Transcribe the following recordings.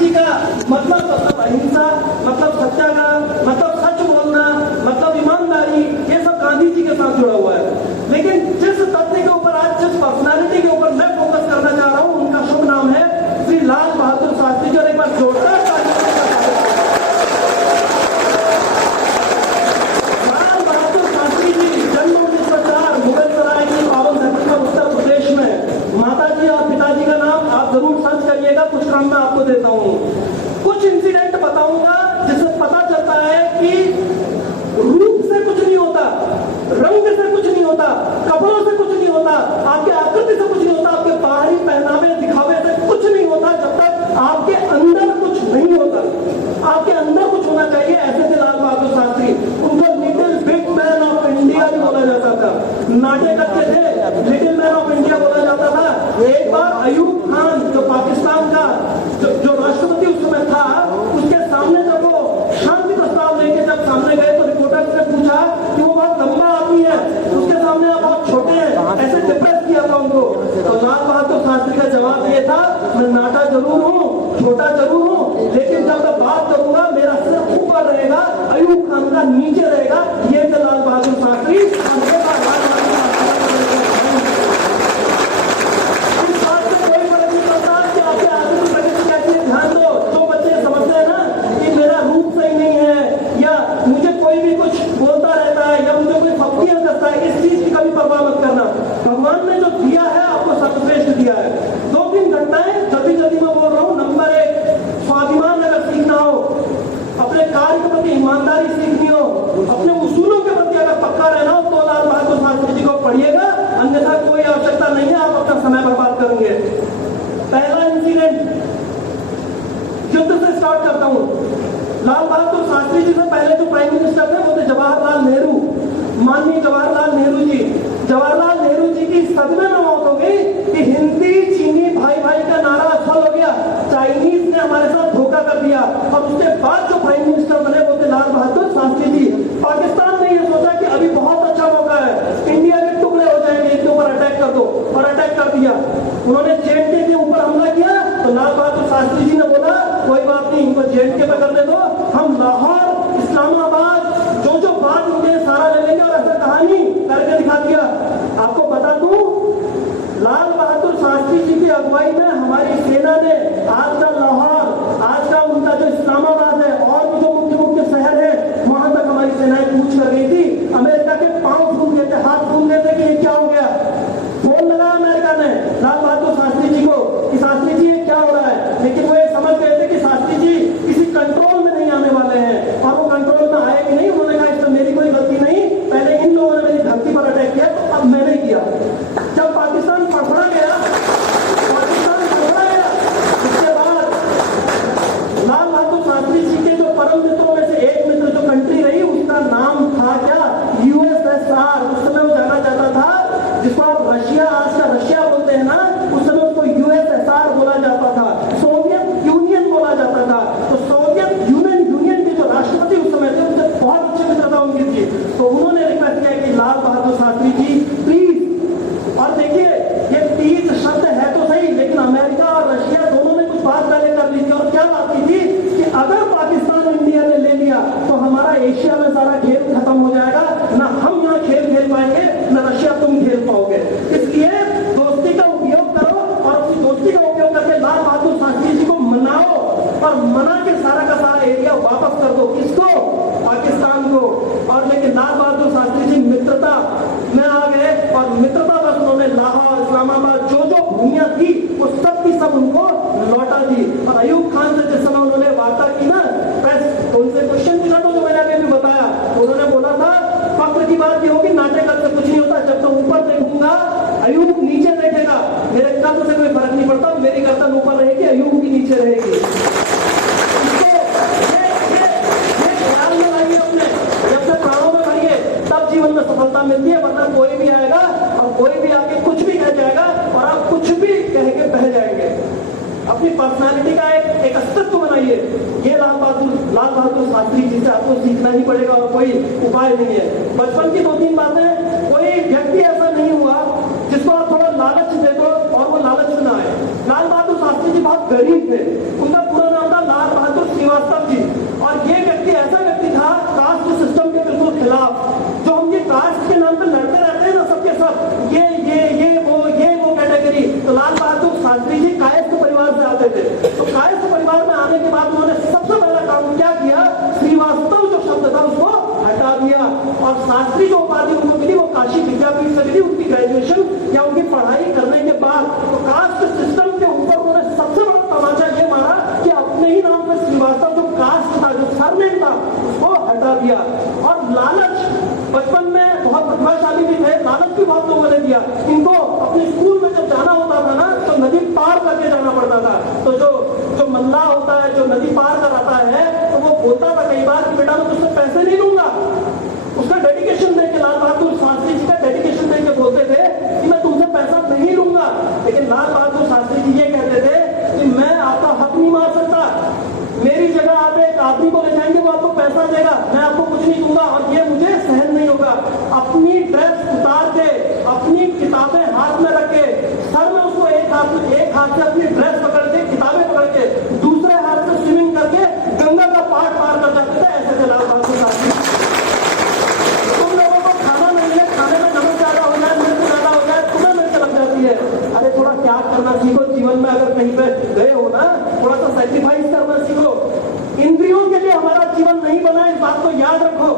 जी का मतलब अहिंसा, मतलब सत्याग्रह, मतलब सच बोलना, मतलब ईमानदारी, ये सब गांधी जी के साथ जुड़ा हुआ है। लेकिन जिस तथ्य के ऊपर आज, जिस पर्सनालिटी के ऊपर मैं फोकस करना चाह रहा हूं, उनका शुभ नाम है श्री लाल बहादुर शास्त्री जी। और एक बार जोरदार लाल बहादुर शास्त्री जी जन्म 1904 मुगलसराय की पावन धरती पर उत्तर प्रदेश में। माता जी और पिताजी का नाम आप जरूर सर्च करिएगा, कुछ नाम मैं आपको देता हूं। कुछ इंसिडेंट बताऊंगा जिससे पता चलता है कि रूप से कुछ नहीं होता, रंग से कुछ नहीं होता, कपड़ों से कुछ नहीं होता, आपके आकृति से कुछ नहीं होता, आपके बाहरी पहनावे दिखावे से कुछ नहीं होता, जब तक आपके अंदर कुछ नहीं होता। आपके अंदर कुछ होना चाहिए। ऐसे थे लाल बहादुर शास्त्री। उनको little big man of India भी बोला जाता था। नाटे करते थे, लिटिल मैन ऑफ इंडिया बोला जाता था। एक बार अयूब खान जो पाकिस्तान का जो राष्ट्रपति उस समय था, उसके सामने जब वो शांति प्रस्ताव लेके जब सामने गए तो रिपोर्टर्स ने पूछा कि वो बहुत लंबा आदमी है, उसके सामने आप बहुत छोटे हैं, ऐसे डिप्रेस किया था उनको। तो लाल बहादुर शास्त्री का जवाब ये था, मैं नाटा जरूर हूँ, छोटा जरूर हूँ, लेकिन जब मैं बात करूंगा मेरा सिर ऊपर रहेगा, अयूब खान का नीचे रहेगा। ये थे लाल बहादुर शास्त्री। इस बात से कोई फर्क नहीं पड़ता कि आपके आगे की प्रगति कैसी है। ध्यान दो, जो बच्चे समझते हैं ना कि मेरा रूप सही नहीं है, या मुझे कोई भी कुछ बोलता रहता है, या मुझे कोई फप्तियां करता है, इस चीज की कभी परवाह मत करना। भगवान ने जो दिया है आपको सर्वश्रेष्ठ दिया है। 2-3 घटनाएं जल्दी जल्दी मैं बोल रहा हूं। नंबर 1, स्वाभिमान अगर सीखना हो, अपने कार्य के प्रति ईमानदारी सीखनी हो, अपने उसूलों के प्रति अगर पक्का रहना हो, तो लाल बहादुर शास्त्री जी को पढ़िएगा, अन्यथा कोई आवश्यकता नहीं है, आप अपना समय बर्बाद करेंगे। पहला इंसिडेंट युद्ध से स्टार्ट करता हूं। लाल बहादुर शास्त्री जी से पहले जो प्राइम मिनिस्टर थे वो थे जवाहरलाल नेहरू, माननीय जवाहरलाल नेहरू जी। जवाहरलाल नेहरू जी की सदमे में मौत हो गई कि हिंदी चीनी भाई भाई का नारा असफल हो गया, चाइनीज ने हमारे साथ धोखा कर दिया। और उसके बाद जो प्राइम मिनिस्टर बने वो थे लाल बहादुर शास्त्री जी। पाकिस्तान ने ये सोचा कि अभी बहुत अच्छा मौका है, इंडिया के टुकड़े हो जाएंगे, इनके ऊपर अटैक कर दो, और अटैक कर दिया। उन्होंने जेएनके के ऊपर हमला किया, तो लाल बहादुर शास्त्री जी ने बोला कोई बात नहीं, इनको जेएनके पे करने दो, हम लाहौर, इस्लामाबाद, जो बात उनके सारा ले लेंगे। और ऐसा कहानी करके दिखा दिया। आपको बता दूं, लाल बहादुर शास्त्री जी की अगुवाई में हमारी सेना ने आज का लाहौर, आज का उनका जो इस्लामाबाद है, और भी जो मुख्य मुख्य शहर है, वहां तक हमारी सेनाएं कूच कर गई थी। अमेरिका के पांव फूल गए थे, हाथ फूल गए थे कि ये क्या हो गया। फोन लगा अमेरिका ने लाल बहादुर शास्त्री जी को कि शास्त्री जी ये क्या हो रहा है, लेकिन वो ये समझ गए थे कि शास्त्री जी किसी कंट्रोल में नहीं आने वाले हैं। और वो कंट्रोल में आए कि नहीं, उन्होंने कहा इसमें मेरी कोई गलती नहीं, पहले इन लोगों ने मेरी धरती पर अटैक किया, तो अब मैंने किया। जब पाकिस्तान पकड़ा गया, उसके बाद लाल बहादुर शास्त्री जी के जो परम मित्रों में से एक मित्र जो कंट्री रही, उसका नाम था क्या, यूएसएसआर। उस समय वो जाना जाता था, जिसको आप रशिया, आज का रशिया बोलते हैं ना, उस समय उसको यूएसएसआर बोला जाता था, सोवियत यूनियन बोला जाता था। तो सोवियत यूनियन के जो राष्ट्रपति उस समय थे, उनसे बहुत अच्छी मित्रता उनकी थी। तो उन्होंने रिक्वेस्ट किया कि लाल बहादुर शास्त्री जी प्लीज, और देखिए ये पीस शब्द है तो सही, लेकिन अमेरिका और रशिया दोनों ने कुछ बात पहले कर ली थी। और क्या बात की थी कि अगर पाकिस्तान इंडिया ने ले लिया तो हमारा एशिया में सारा खेल खत्म हो जाएगा, ना हम यहाँ खेल पाएंगे, ना रशिया तुम खेल पाओगे। इसलिए दोस्ती का उपयोग करो, और अपनी दोस्ती का उपयोग करके लाल बहादुर शास्त्री जी को मनाओ, और मना के सारा का सारा एरिया वापस कर दो। किसको? पाकिस्तान को। और लेकिन लाल बहादुर शास्त्री जी मित्रता में आ गए, और मित्रता बस उन्होंने लाहौर, इस्लामाबाद, जो भूमियां थी वो सब की सब उनको लौटा दी। और अयूब खान से जिस समय उन्होंने वार्ता की ना, प्रेस, तो उनसे क्वेश्चन पूछा था, जो मैंने अभी बताया, उन्होंने बोला था फक्र की बात ये होगी, नाटेकल से कुछ नहीं होता, जब मैं ऊपर देखूंगा अयूब नीचे देखेगा, मेरे कद से कोई फर्क नहीं पड़ता, मेरी गर्दन ऊपर रहेगी, अयूब की नीचे रहेगी। जीवन में सफलता मिलती है, वरना कोई भी आएगा और कोई भी आके कुछ भी कह जाएगा, और आप कुछ भी कह के बह जाएंगे। अपनी पर्सनालिटी का एक अस्तित्व बनाइए। ये लाल बहादुर शास्त्री जी से आपको सीखना ही पड़ेगा, और कोई उपाय नहीं है। बचपन की 2-3 बातें, कोई व्यक्ति ऐसा नहीं हुआ जिसको आप थोड़ा लालच दे दो और वो लालच में ना आए। लाल बहादुर शास्त्री जी बहुत गरीब थे, उनका पूरा नाम था खिलाफ, जो हम ये कास्ट के नाम पे लड़ते रहते हैं ना सबके सब, ये वो कैटेगरी। तो लाल बहादुर शास्त्री जी कायस्थ परिवार से आते थे, तो कायस्थ परिवार में आने के बाद उन्होंने सबसे पहला काम क्या किया, श्रीवास्तव जो शब्द था उसको हटा दिया, और शास्त्री जो उपाधि उनको मिली वो काशी विद्यापीठ से मिली उनकी ग्रेजुएशन या उनकी पढ़ाई करने के बाद। तो कास्ट सिस्टम के ऊपर उन्होंने सबसे बड़ा तमाचा ये मारा कि अपने ही नाम पर श्रीवास्तव जो कास्ट था, जो सरनेम था, उसको हटा दिया। और लालच, बचपन में बहुत प्रतिभाशाली भी थे, लालच भी बहुत लोगों ने दिया इनको। अपने स्कूल में जब जाना होता था ना तो नदी पार करके जाना पड़ता था, तो जो मल्लाह होता है, जो नदी पार कराता है, तो वो बोलता था कई बार कि बेटा मैं तुझसे पैसे नहीं लूंगा। उसका डेडिकेशन देके, लाल बहादुर शास्त्री जी का डेडिकेशन देके बोलते थे कि मैं तुमसे पैसा नहीं लूंगा। लेकिन लाल बहादुर शास्त्री जी ये कहते थे कि मैं आपका हक नहीं मार सकता, मेरी जगह आप एक आदमी को ले जाएंगे, वो आपको पैसा देगा, मैं आपको कुछ नहीं दूंगा, और ये मुझे सहन नहीं होगा। अपनी ड्रेस उतार के, अपनी किताबें हाथ में रखे, सर में उसको एक हाथ से अपनी ड्रेस पकड़ के, किताबें पकड़ के, दूसरे हाथ से स्विमिंग करके गंगा का पार कर जाते थे। ऐसे थे लाल बहादुर शास्त्री। तुम लोगों को खाना नहीं है, खाने में नमक ज्यादा हो जाए, मिर्च ज्यादा हो जाए, तुम्हें मिर्च लग जाती है। अरे थोड़ा त्याग करना सीखो जीवन में, अगर कहीं पे गए हो ना, थोड़ा सा सैक्रिफाइस करना सीखो। इंद्रियों के लिए हमारा जीवन नहीं बना, इस बात को याद रखो।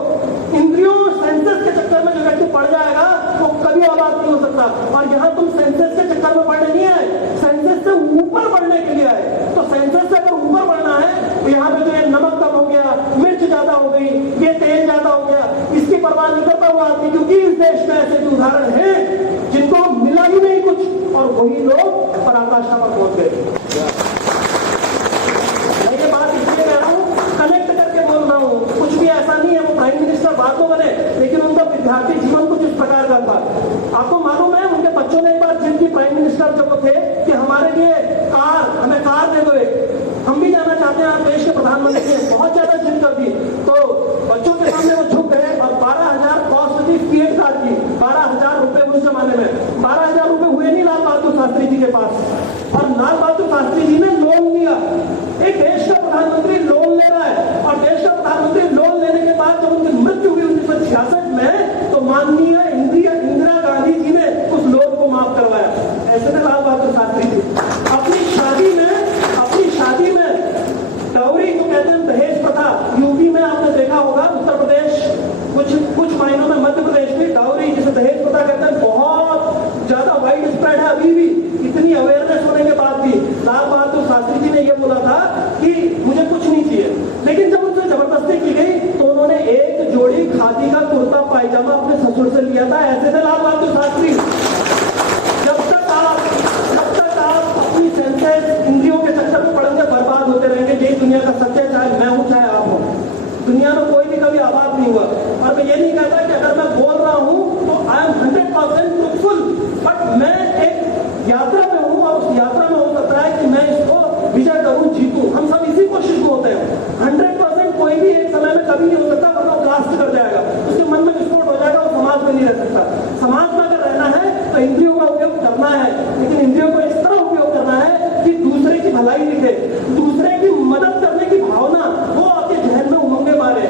इंद्रियों सेंसस के चक्कर में जो व्यक्ति पड़ जाएगा वो कभी आबाद नहीं हो सकता। और यहाँ तुम सेंसस के चक्कर में पढ़ने नहीं आए, सेंसस से ऊपर बढ़ने के लिए आए। तो सेंसस से अगर ऊपर बढ़ना है तो यहाँ पे जो ये नमक कम हो गया, मिर्च ज्यादा हो गई, ये तेल ज्यादा हो गया, इसकी परवाह नहीं करता वो आदमी। क्योंकि इस देश में ऐसे उदाहरण हैं जिनको मिला ही नहीं कुछ, और वही लोग पराकाष्ठा पर पहुंच गए। कुछ भी ऐसा नहीं है वो प्राइम मिनिस्टर बाद में बने, लेकिन उनका विद्यार्थी जीवन कुछ इस प्रकार का था। आपको मालूम है उनके बच्चों ने एक बार जिनकी प्राइम मिनिस्टर जब वो थे कि हमारे लिए कार, हमें कार दे दो, हम भी जाना चाहते हैं, आप देश के प्रधानमंत्री हैं, बहुत ज्यादा जिद कर दी। तो बच्चों के सामने वो झुक गए और 12,000 कॉस्ट थी स्पीड कार की, 12,000 रुपए उस जमाने में, 12,000 रुपए हुए नहीं लाल बहादुर शास्त्री जी के पास। और लाल बहादुर शास्त्री जी ने लोन लिया। एक देश का प्रधानमंत्री लोन ले रहा है, और देश का प्रधानमंत्री लोन लेने के बाद जब उनकी मृत्यु हुई 1966 में, तो माननीय इंदिरा गांधी जी ने उस लोन को माफ करवाया। ऐसे थे लाल बहादुर शास्त्री जी। अपनी शादी में डाउरी को कहते हैं दहेज प्रथा, यूपी में आपने देखा होगा, उत्तर प्रदेश, कुछ मायनों में मध्य प्रदेश में डाउरी जिसे दहेज प्रथा कहते हैं बहुत ज्यादा वाइड स्प्रेड है अभी भी। इतनी अवेयरनेस होने के बाद भी लाल बहादुर शास्त्री जी ने यह बोला था कि मुझे कुछ नहीं चाहिए। लेकिन जब उनसे जबरदस्ती की गई तो उन्होंने एक जोड़ी खादी का कुर्ता पायजामा अपने ससुर से लिया था। ऐसे थे लाल बहादुर शास्त्री। जब तक आप अपनी सेंसेस, इंद्रियों के चक्कर में पड़ेंगे, बर्बाद होते रहेंगे। यही दुनिया का सत्य, चाहे मैं हूं चाहे आप हो। दुनिया में कोई भी कभी आबाद नहीं हुआ। और मैं ये नहीं कहता कि अगर मैं बोल रहा हूं तो आई एम 100% ट्रूथफुल, बट मैं एक यात्रा में हूं, और उस यात्रा में हो सकता है कि मैं इसको विजय करूं, जीतूं। हम सब इसी कोशिश में होते हैं। 100% कोई भी एक समय में कभी नहीं हो सकता, वरना ब्लास्ट कर जाएगा, उसके मन में विस्फोट हो जाएगा, वो समाज में नहीं रह सकता। समाज में अगर रहना है तो इंद्रियों का उपयोग करना है, लेकिन इंद्रियों को इस तरह उपयोग करना है कि दूसरे की भलाई दिखे, दूसरे की मदद करने की भावना वो आपके जहन में उमंगे मारे।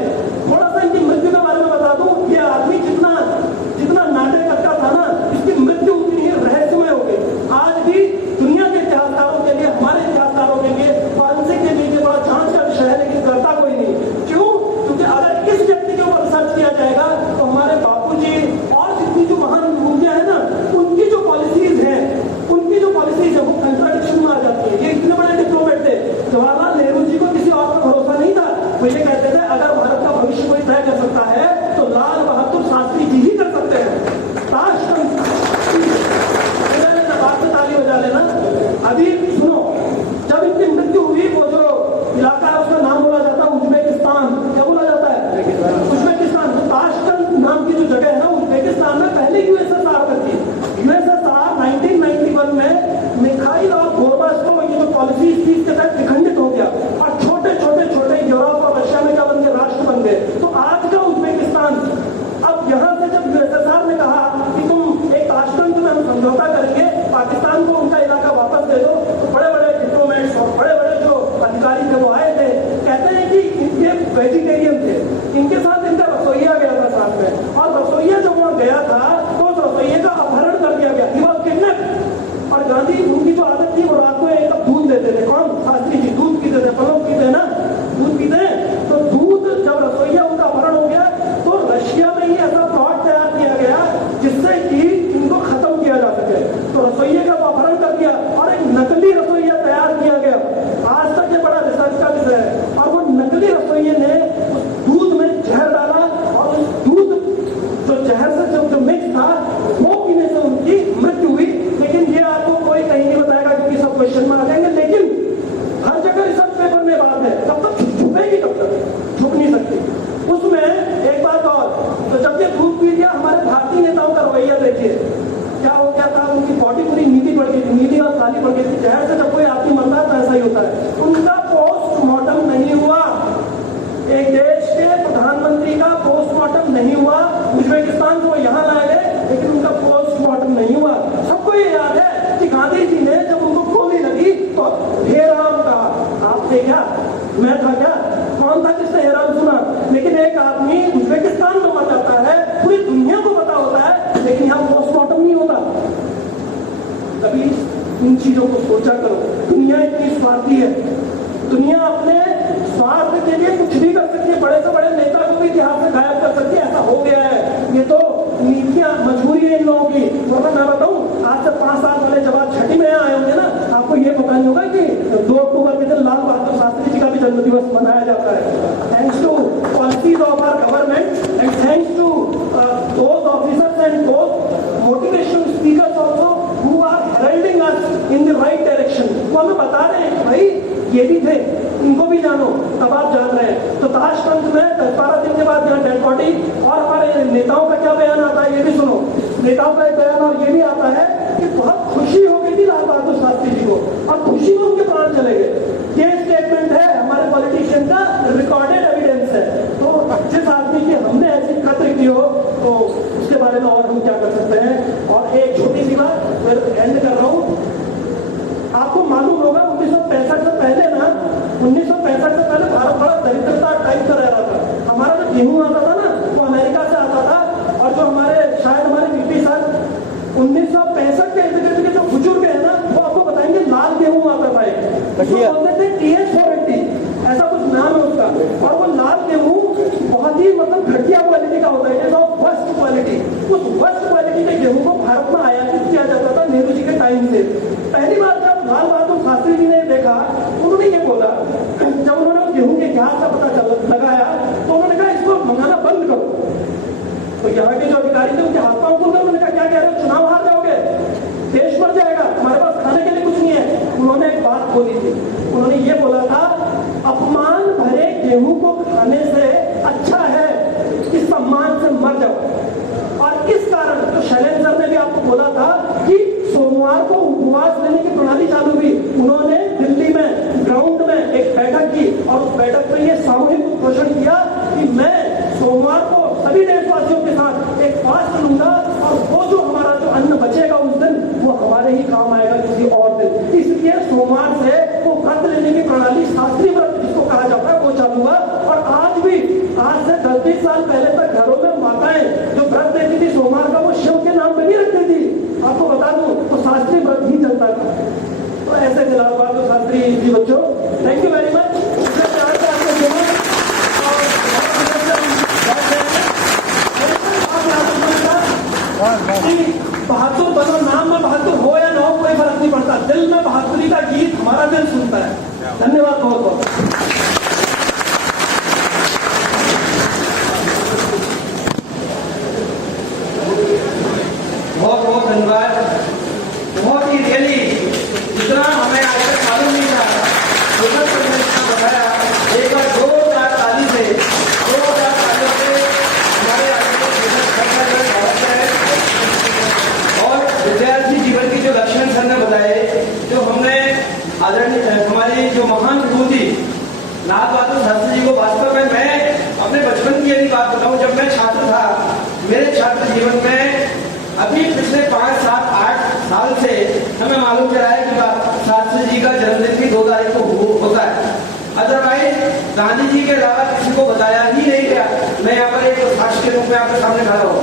थोड़ा सा इनकी मृत्यु के बारे में बता दूं, ये आदमी जितना नाटक करता था ना, इसकी मृत्यु उतनी ही रहस्यमय हो गई। आज भी दुनिया के इतिहासकारों के लिए, हमारे इतिहासकारों के लिए, फॉरेंसिक के लिए बड़ा जांच का विषय है, लेकिन करता कोई नहीं। क्यों? क्योंकि अगर इस व्यक्ति के ऊपर रिसर्च किया जाएगा तो हमारे बापूजी और जितनी जो महान मूर्तियां हैं ना, उनकी जो पॉलिसीज है वो कंट्राडिक्शन में आ जाती है। ये इतने बड़े डिप्लोमेट थे, नहीं होता है। उनका पोस्टमार्टम नहीं हुआ, एक देश के प्रधानमंत्री का पोस्टमार्टम नहीं हुआ। उज्बेकिस्तान को यहाँ लाए गए लेकिन उनका पोस्टमार्टम नहीं हुआ। सबको ये याद है कि गांधी जी ने जब उनको गोली लगी तो हे राम कहा। आप थे क्या? मैं था क्या? कौन था जिसने हे राम सुना? लेकिन एक आदमी उज्बेकिस्तान में मर जाता है, पूरी दुनिया को पता होता है, लेकिन यहाँ पोस्टमार्टम नहीं होता। कभी इन चीजों को सोचा करो। दुनिया इतनी स्वार्थी है, दुनिया अपने स्वार्थ के लिए कुछ भी कर सकती है, बड़े से बड़े नेता को भी इतिहास से गायब कर सकती है। ऐसा हो गया है, ये तो नीतियां, मजबूरी है इन लोगों की। वरना मैं बताऊं, आज से 5 साल पहले जब आप छठी में आए होंगे ना, आपको ये पता नहीं होगा कि 2 अक्टूबर के दिन लाल बहादुर शास्त्री जी का भी जन्म दिवस मनाया जाता है। Thanks to policies of our government and thanks to those officers and those motivational speakers also who are heralding us in the right direction. वो हमें बता रहे हैं भाई ये भी थे, इनको भी जानो, तब आप जान रहे हैं। तो ताशकंद में 10-12 दिन के बाद यहाँ डेड बॉडी, और हमारे नेताओं का क्या बयान आता है ये भी सुनो। नेताओं का एक बयान और ये भी आता है कि बहुत खुशी हो गई थी लाल बहादुर शास्त्री जी को, और खुशी में उनके प्राण चले गए। ये स्टेटमेंट है हमारे पॉलिटिशियन का, रिकॉर्डेड एविडेंस है। तो जिस आदमी की हमने ऐसी कद्र की हो तो उसके बारे में और हम क्या कर सकते हैं। और एक छोटी सी बात फिर एंड कर रहा हूँ। आपको मालूम होगा 1965 से पहले ना, 1965 से पहले भारत बड़ा दरिद्रता टाइप का रह रहा था। हमारा जो गेहूं आता था ना वो अमेरिका से आता था, और जो शायद हमारे बीपी सर 1965 के इर्द गिर्द के जो बुजुर्ग है ना, वो आपको बताएंगे लाल गेहूं आता था, बोलते थे TH480, ऐसा कुछ नाम है उसका। और वो लाल गेहूं बहुत ही मतलब घटिया क्वालिटी का होता है, वर्स्ट क्वालिटी। उस वर्स्ट क्वालिटी के गेहूं को भारत में आयातित किया जाता था नेहरू जी के टाइम से। पहली बार जब लाल बहादुर शास्त्री जी ने देखा, उन्होंने ये बोला, जब उन्होंने उस गेहूं के इतिहास का पता लगाया तो उन्होंने कहा इसको मंगाना बंद करो। तो यहाँ के जो अधिकारी थे उनके हाथ पांव खोल कर उन्होंने कहा क्या कह रहे हो, चुनाव हार जाओगे, देश मर जाएगा, हमारे पास खाने के लिए कुछ नहीं है। उन्होंने एक बात बोली थी, उन्होंने ये बोला था अपमान भरे गेहूं को खाने से अच्छा है कि सम्मान से मर जाओ। और इस कारण तो शैलेंद्र सर ने भी आपको बोला था कि सोमवार को उपवास लेने की प्रणाली चालू हुई। उन्होंने दिल्ली में ग्राउंड में एक बैठक की, और उस बैठक में ये सामूहिक घोषण किया कि मैं सोमवार को सभी देशवासियों के साथ एक फास्ट लूंगा, और वो जो हमारा जो अन्न बचेगा उस दिन वो हमारे ही काम आएगा किसी और दिन। इसलिए सोमवार से वो व्रत लेने की प्रणाली, शास्त्रीय व्रत जिसको कहा जाता है, वो चालू हुआ। और आज भी, आज से 10-20 साल पहले तक घरों में माताएं जो व्रत लेती थी सोमवार का, वो शिव के नाम पे नहीं रखती थी। आपको बता दूं तो शास्त्रीय व्रत ही चलता था। तो ऐसे थे लाल बहादुर शास्त्री जी बच्चों। Thank you very much. बहादुर बनो, नाम में बहादुर हो या ना हो कोई फर्क नहीं पड़ता, दिल में बहादुरी का गीत हमारा दिल सुनता है। धन्यवाद बहुत बहुत। बहुत बहुत धन्यवाद। बहुत ही रियली जितना हमें आज तक मालूम नहीं था उतना बताया। एक बार 2000 ताली से 2000 तालियों से हमारे और विद्यार्थी जीवन की जो लक्षण सर ने बताए, जो हमने आदरणीय हमारी जो महान गुरु जी लाल बहादुर शास्त्री जी को, वास्तव में मैं अपने बचपन की यदि बात बताऊं, जब मैं छात्र था, मेरे छात्र जीवन में अभी पिछले 5, 7, 8 साल से हमें मालूम चला है कि शास्त्री जी का जन्मदिन भी 2 तारीख को होता है। अदरवाइज गांधी जी के अलावा किसी को बताया ही नहीं गया। मैं यहाँ पर एक साक्ष्य के रूप में आपके सामने खड़ा हूँ।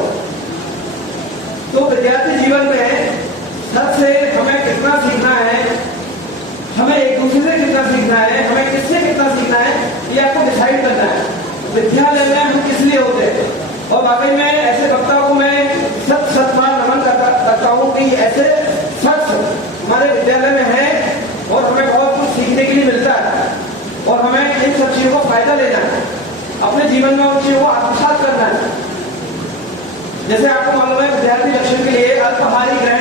तो विद्यार्थी जीवन में सबसे हमें कितना सीखना है, हमें एक दूसरे से कितना सीखना है, हमें किससे कितना सीखना है, ये आपको डिसाइड करना है। विद्यालय में हम किस लिए होते हैं, और वाकई में ऐसे वक्ताओं को मैं सत बार नमन करता हूँ कि ऐसे शख्स हमारे विद्यालय में है, और हमें बहुत कुछ सीखने के लिए मिलता है, और हमें इन सब चीजों का फायदा लेना है, अपने जीवन में उन चीजों को आत्मसात करना है। जैसे आपको मालूम है विद्यार्थी लक्षण के लिए अल्पहारी ग्रह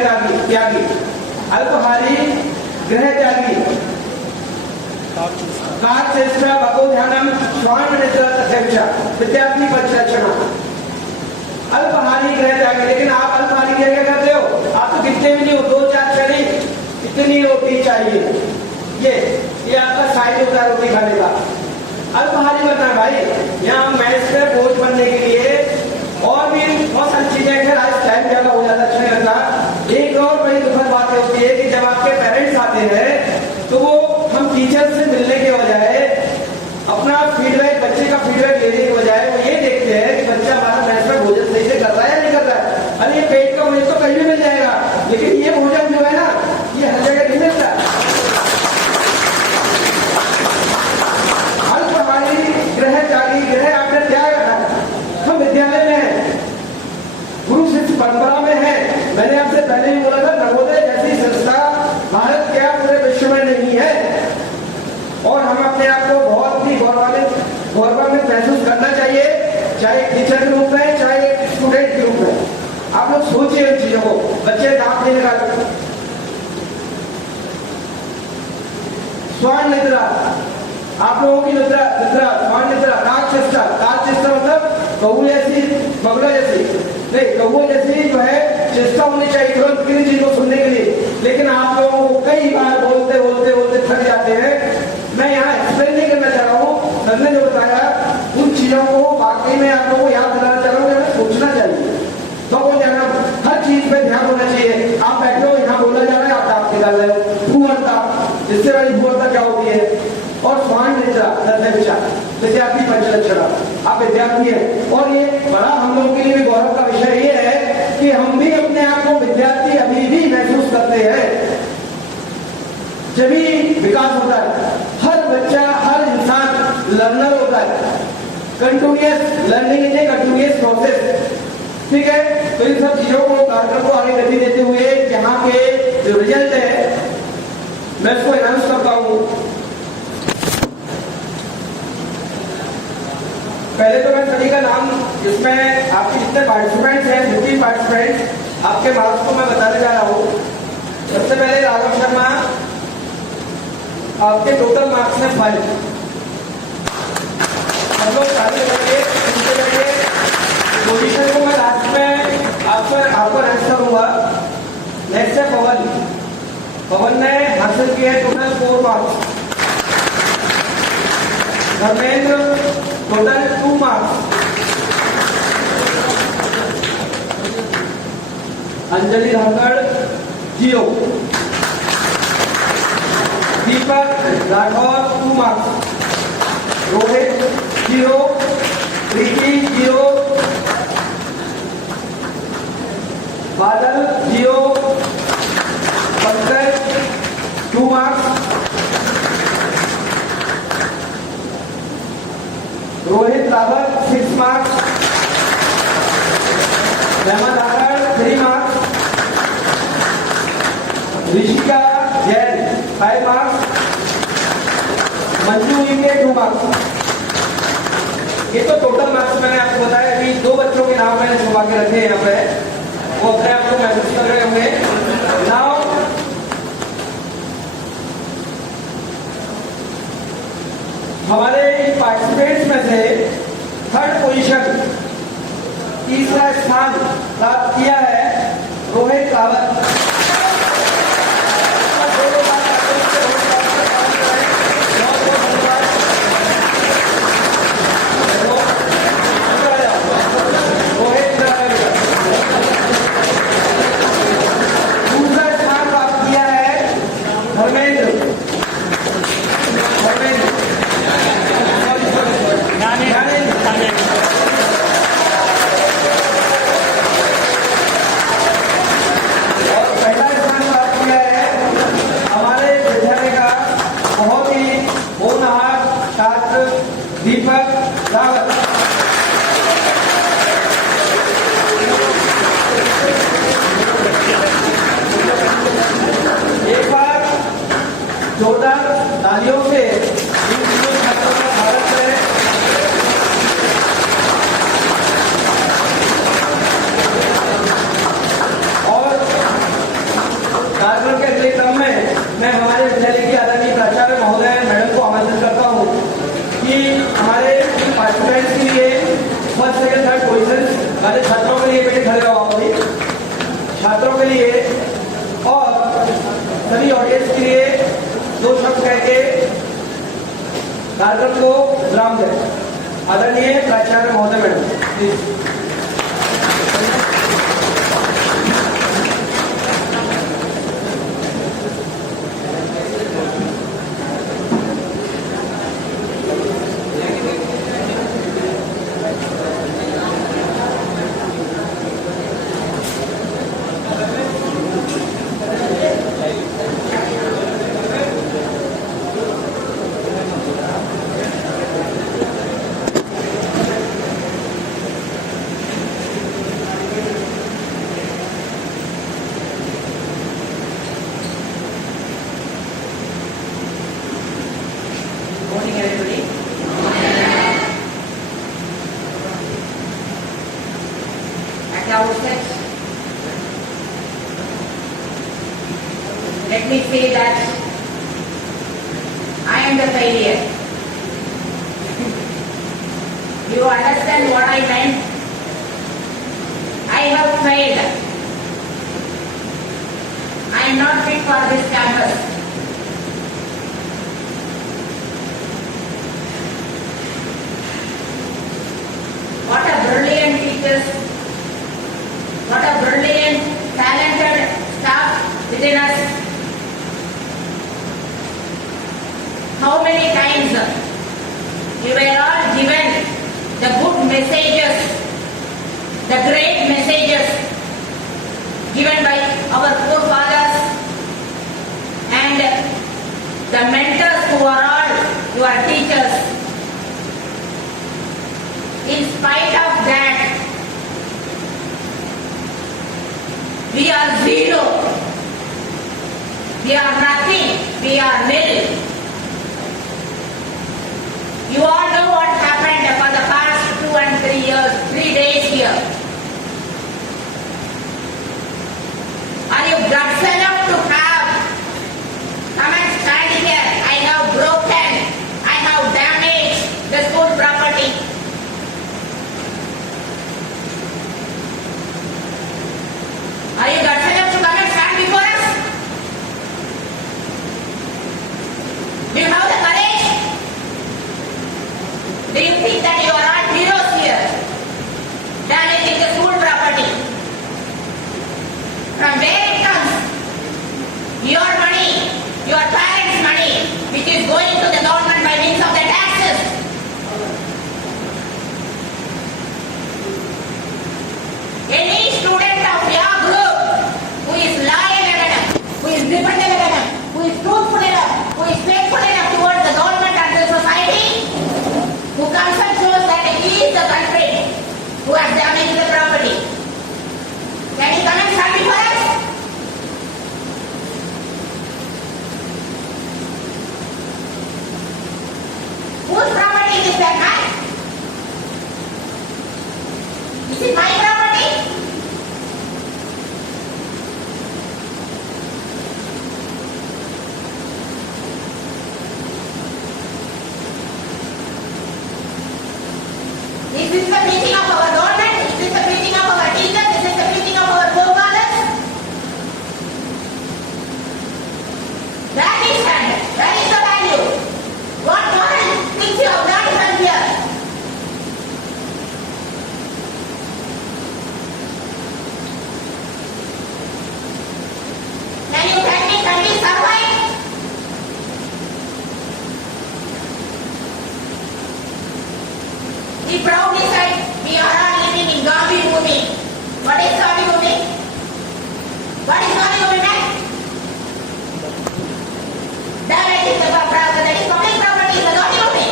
त्यागी, अल्पहारी ग्रह त्यागी, काचेष्टा भगो ध्यानम स्वान विद्यार्थी लक्षण अल्पहारी ग्रह त्यागी। लेकिन आप अल्पहारी ग्रह क्या करते हो, आप तो कितने भी नहीं हो, 2, 4, 6 नहीं, इतनी रोटी चाहिए, ये आपका साइज होता है रोटी खाने का। अल्पाहारी बनना है भाई, यहाँ मैच में बोझ बनने के लिए और भी बहुत सारी चीजें हैं। आज टाइम ज्यादा हो जाता, अच्छा नहीं लगता। एक और बड़ी दुखद बात होती है कि जब आपके पेरेंट्स आते हैं तो वो हम टीचर से मिलने के बजाय अपना फीडबैक, बच्चे का फीडबैक लेने के बजाय वो ये देखते हैं कि बच्चा हमारा मैच में भोजन सही से कर रहा है या नहीं कर रहा है। अरे ये पेट का भोजन तो कहीं भी मिल जाएगा, लेकिन ये भोजन जो है ना, ये हर जगह नहीं मिलता। ग्रह त्यागी, ग्रह आपने त्याग रखा है। हम विद्यालय में हैं, गुरु शिष्य परंपरा में है। मैंने आपसे पहले ही बोला था, नवोदय जैसी संस्था भारत के पूरे विश्व में नहीं है और हम अपने आप को बहुत ही गौरवान्वित महसूस करना चाहिए, चाहे टीचर के रूप में, चाहे स्टूडेंट के रूप में। आप लोग सोचिए इन चीजों को। बच्चे दांत नहीं लगाते, स्वान निद्रा, आप लोगों की निद्रा स्वान निद्रा, काक चेष्टा मतलब कौवे जैसी, बगला जैसी नहीं, कौवे जैसी जो है चेष्टा होनी चाहिए तुरंत किसी चीज को सुनने के लिए। लेकिन आप लोगों को कई बार बोलते बोलते बोलते थक जाते हैं। मैं यहाँ एक्सप्लेन नहीं करना चाह रहा हूँ, सर ने जो बताया उन चीजों को वाकई में आप लोगों को याद दिलाना चाह रहा हूँ, हमें सोचना चाहिए। तो वो जाना, हर चीज पे ध्यान होना चाहिए। आप बैठे हो, यहाँ बोला जा रहा है, आप दांत निकाल रहे हो। भूअरता, इससे बड़ी भूअरता क्या होती है। और स्वान निद्रा, विद्यार्थी पंचलक्षण, आप विद्यार्थी हैं और ये बड़ा हम लोगों के लिए भी गौरव का विषय ये है कि हम भी अपने आप को विद्यार्थी अभी भी महसूस करते हैं। जब भी विकास होता है, हर बच्चा, हर इंसान लर्नर होता है। Continuous learning is a continuous process, ठीक है। तो इन सब चीजों को, कार्यक्रम को आगे गति देते हुए यहाँ के जो रिजल्ट है मैं इसको अनाउंस करता हूँ। पहले तो मैं सभी का नाम, जिसमें आपके जितने पार्टिसिपेंट्स हैं, 50 पार्टिसिपेंट्स, आपके मार्क्स को मैं बताने जा रहा हूँ। सबसे पहले राघव शर्मा, आपके टोटल मार्क्स हैं 5। हम लोग सारे लगे पोजीशन को मैं लास्ट में आपको अनाउंस करूंगा। नेक्स्ट है पवन ने हासिल किया है total 4 marks. Dharmendra total 2 marks. Anjali Dhakad 0। Deepak Rathore 2 marks. Rohit 0। Preeti 0। Badal 0। Pankaj 2 marks. Rohit Rawat 6 marks. Rahman Dhakad 3 marks. Rishika Jain 5 marks. Manju के 2 मार्क्स। ये तो टोटल मार्क्स मैंने आपको बताया। अभी 2 बच्चों के नाम मैंने छुपा के रखे हैं यहाँ पे, वो अपने आप को महसूस कर रहे होंगे। नाउ हमारे पार्टिसिपेंट्स में से 3rd पोजीशन, तीसरा स्थान प्राप्त किया है रोहित रावत। दूसरा स्थान प्राप्त किया है धर्मेंद्र। दीपक रावत। एक बार जोरदार तालियों से इन छात्रों का स्वागत करें। और कार्यक्रम के अगले क्रम में मैं हमारे विद्यालय की आदरणीय प्राचार्य महोदय मैडम को आमंत्रित करता हूँ कि हमारे पार्टिसिपेंट्स के लिए 1st, 2nd, 3rd पोजीशन वाले छात्रों के लिए बेटे खड़े रहो अभी, छात्रों के लिए और सभी ऑडियंस के लिए दो शब्द कह के कार्यक्रम को विराम दें। आदरणीय प्राचार्य महोदय madam please. Morning, everybody. At the outset, let me say that I am the failure. You understand what I meant? I have failed. I am not fit for this campus. What a brilliant teachers, what a brilliant, talented staff within us. How many times we were all given the good messages, the great messages given by our forefathers and the mentors who are all your teachers. In spite of that, we are zero. We are nothing. We are nil. You all know what happened for the past 2 and 3 years, 3 days here. Are you guts enough to come and stand here? I have broken, I have damaged the school property. Are you guts enough to come and stand before us? Do you have the courage? Do you think that you are all heroes here? Damaging the school property. From where it comes? Your money, your parents' money, which is going to the government by means of the taxes. Any student of your group who is loyal enough, who is dependent enough, who is truthful enough, who is faithful enough towards the government and the society, who comes and shows that he is the culprit who has damaged the property. Can he come and stand before us? Whose property is that, man? Is it my property? Is this the meeting of our government? Is this the meeting of our teachers? Is this the meeting of our forefathers? Where is standard? Where is the value? What moral things you have learned from here? Can you tell me, can we survive? He proudly said, we are all living in Gavi Bhumi. What is Gavi Bhumi? What is Gavi Bhumi, man? That is the property, that is public property, the Gavi Bhumi.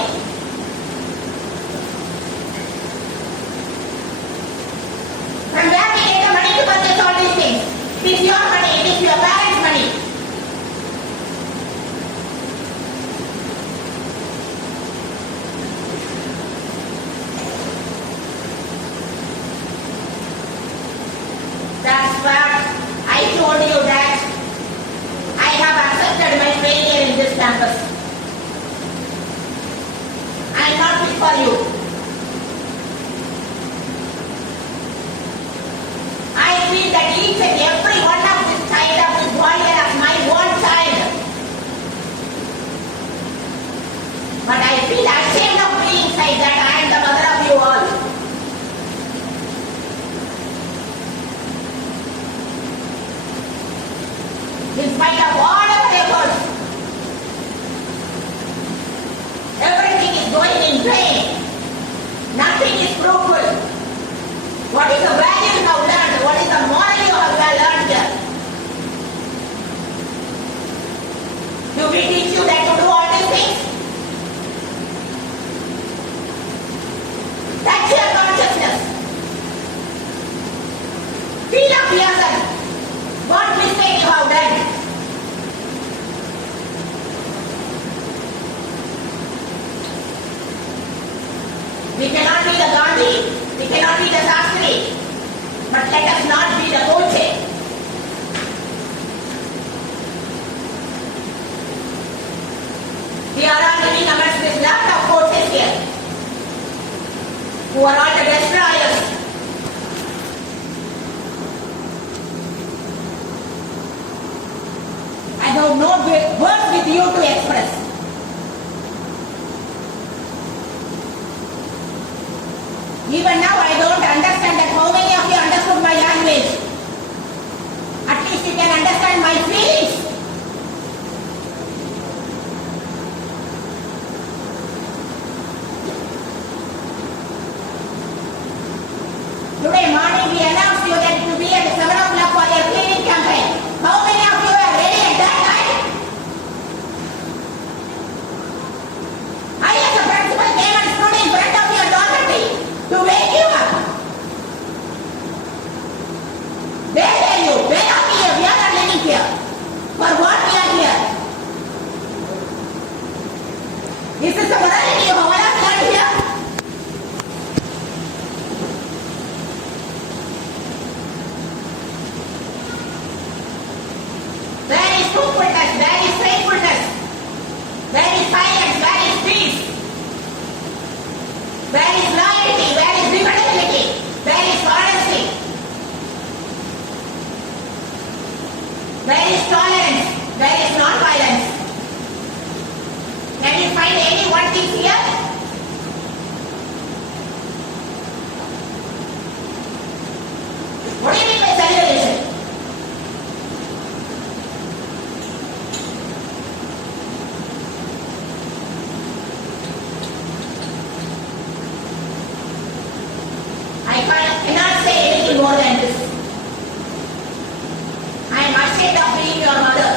From where we get the money to purchase all these things? It is your money, it is your parents' money. But I feel ashamed of being like that. I am the mother of you all. In spite of all our efforts, everything is going in vain. Nothing is fruitful. What is the value you have learned? What is the moral you have learned here? Do we teach you that to do all these things? That's your consciousness. Feel of yourself. What mistake you have done? We cannot be the Gandhi, we cannot be the Shastri, but let us not be the Koche. We are all living amongst this lot of Koches here, who are all the destroyers. I have no words with you to express. Even now I don't understand that how many of you understood my language. At least you can understand my feelings. Today morning we announced you that to be at 7 o'clock for your cleaning campaign. How many of you are ready at that time? I as a principal came and stood in front of your dormitory to wake you up. Where are you? Where are we here? We are not living here. For what we are here? This is the morality you have learned here. Where is truthfulness? Where is faithfulness? Where is silence? Where is peace? Where is loyalty? Where is dependability? Where is honesty? Where is tolerance? Where is non-violence? Can you find any one thing here? What do you mean by celebration? I cannot say anything more than this. I am ashamed of being your mother.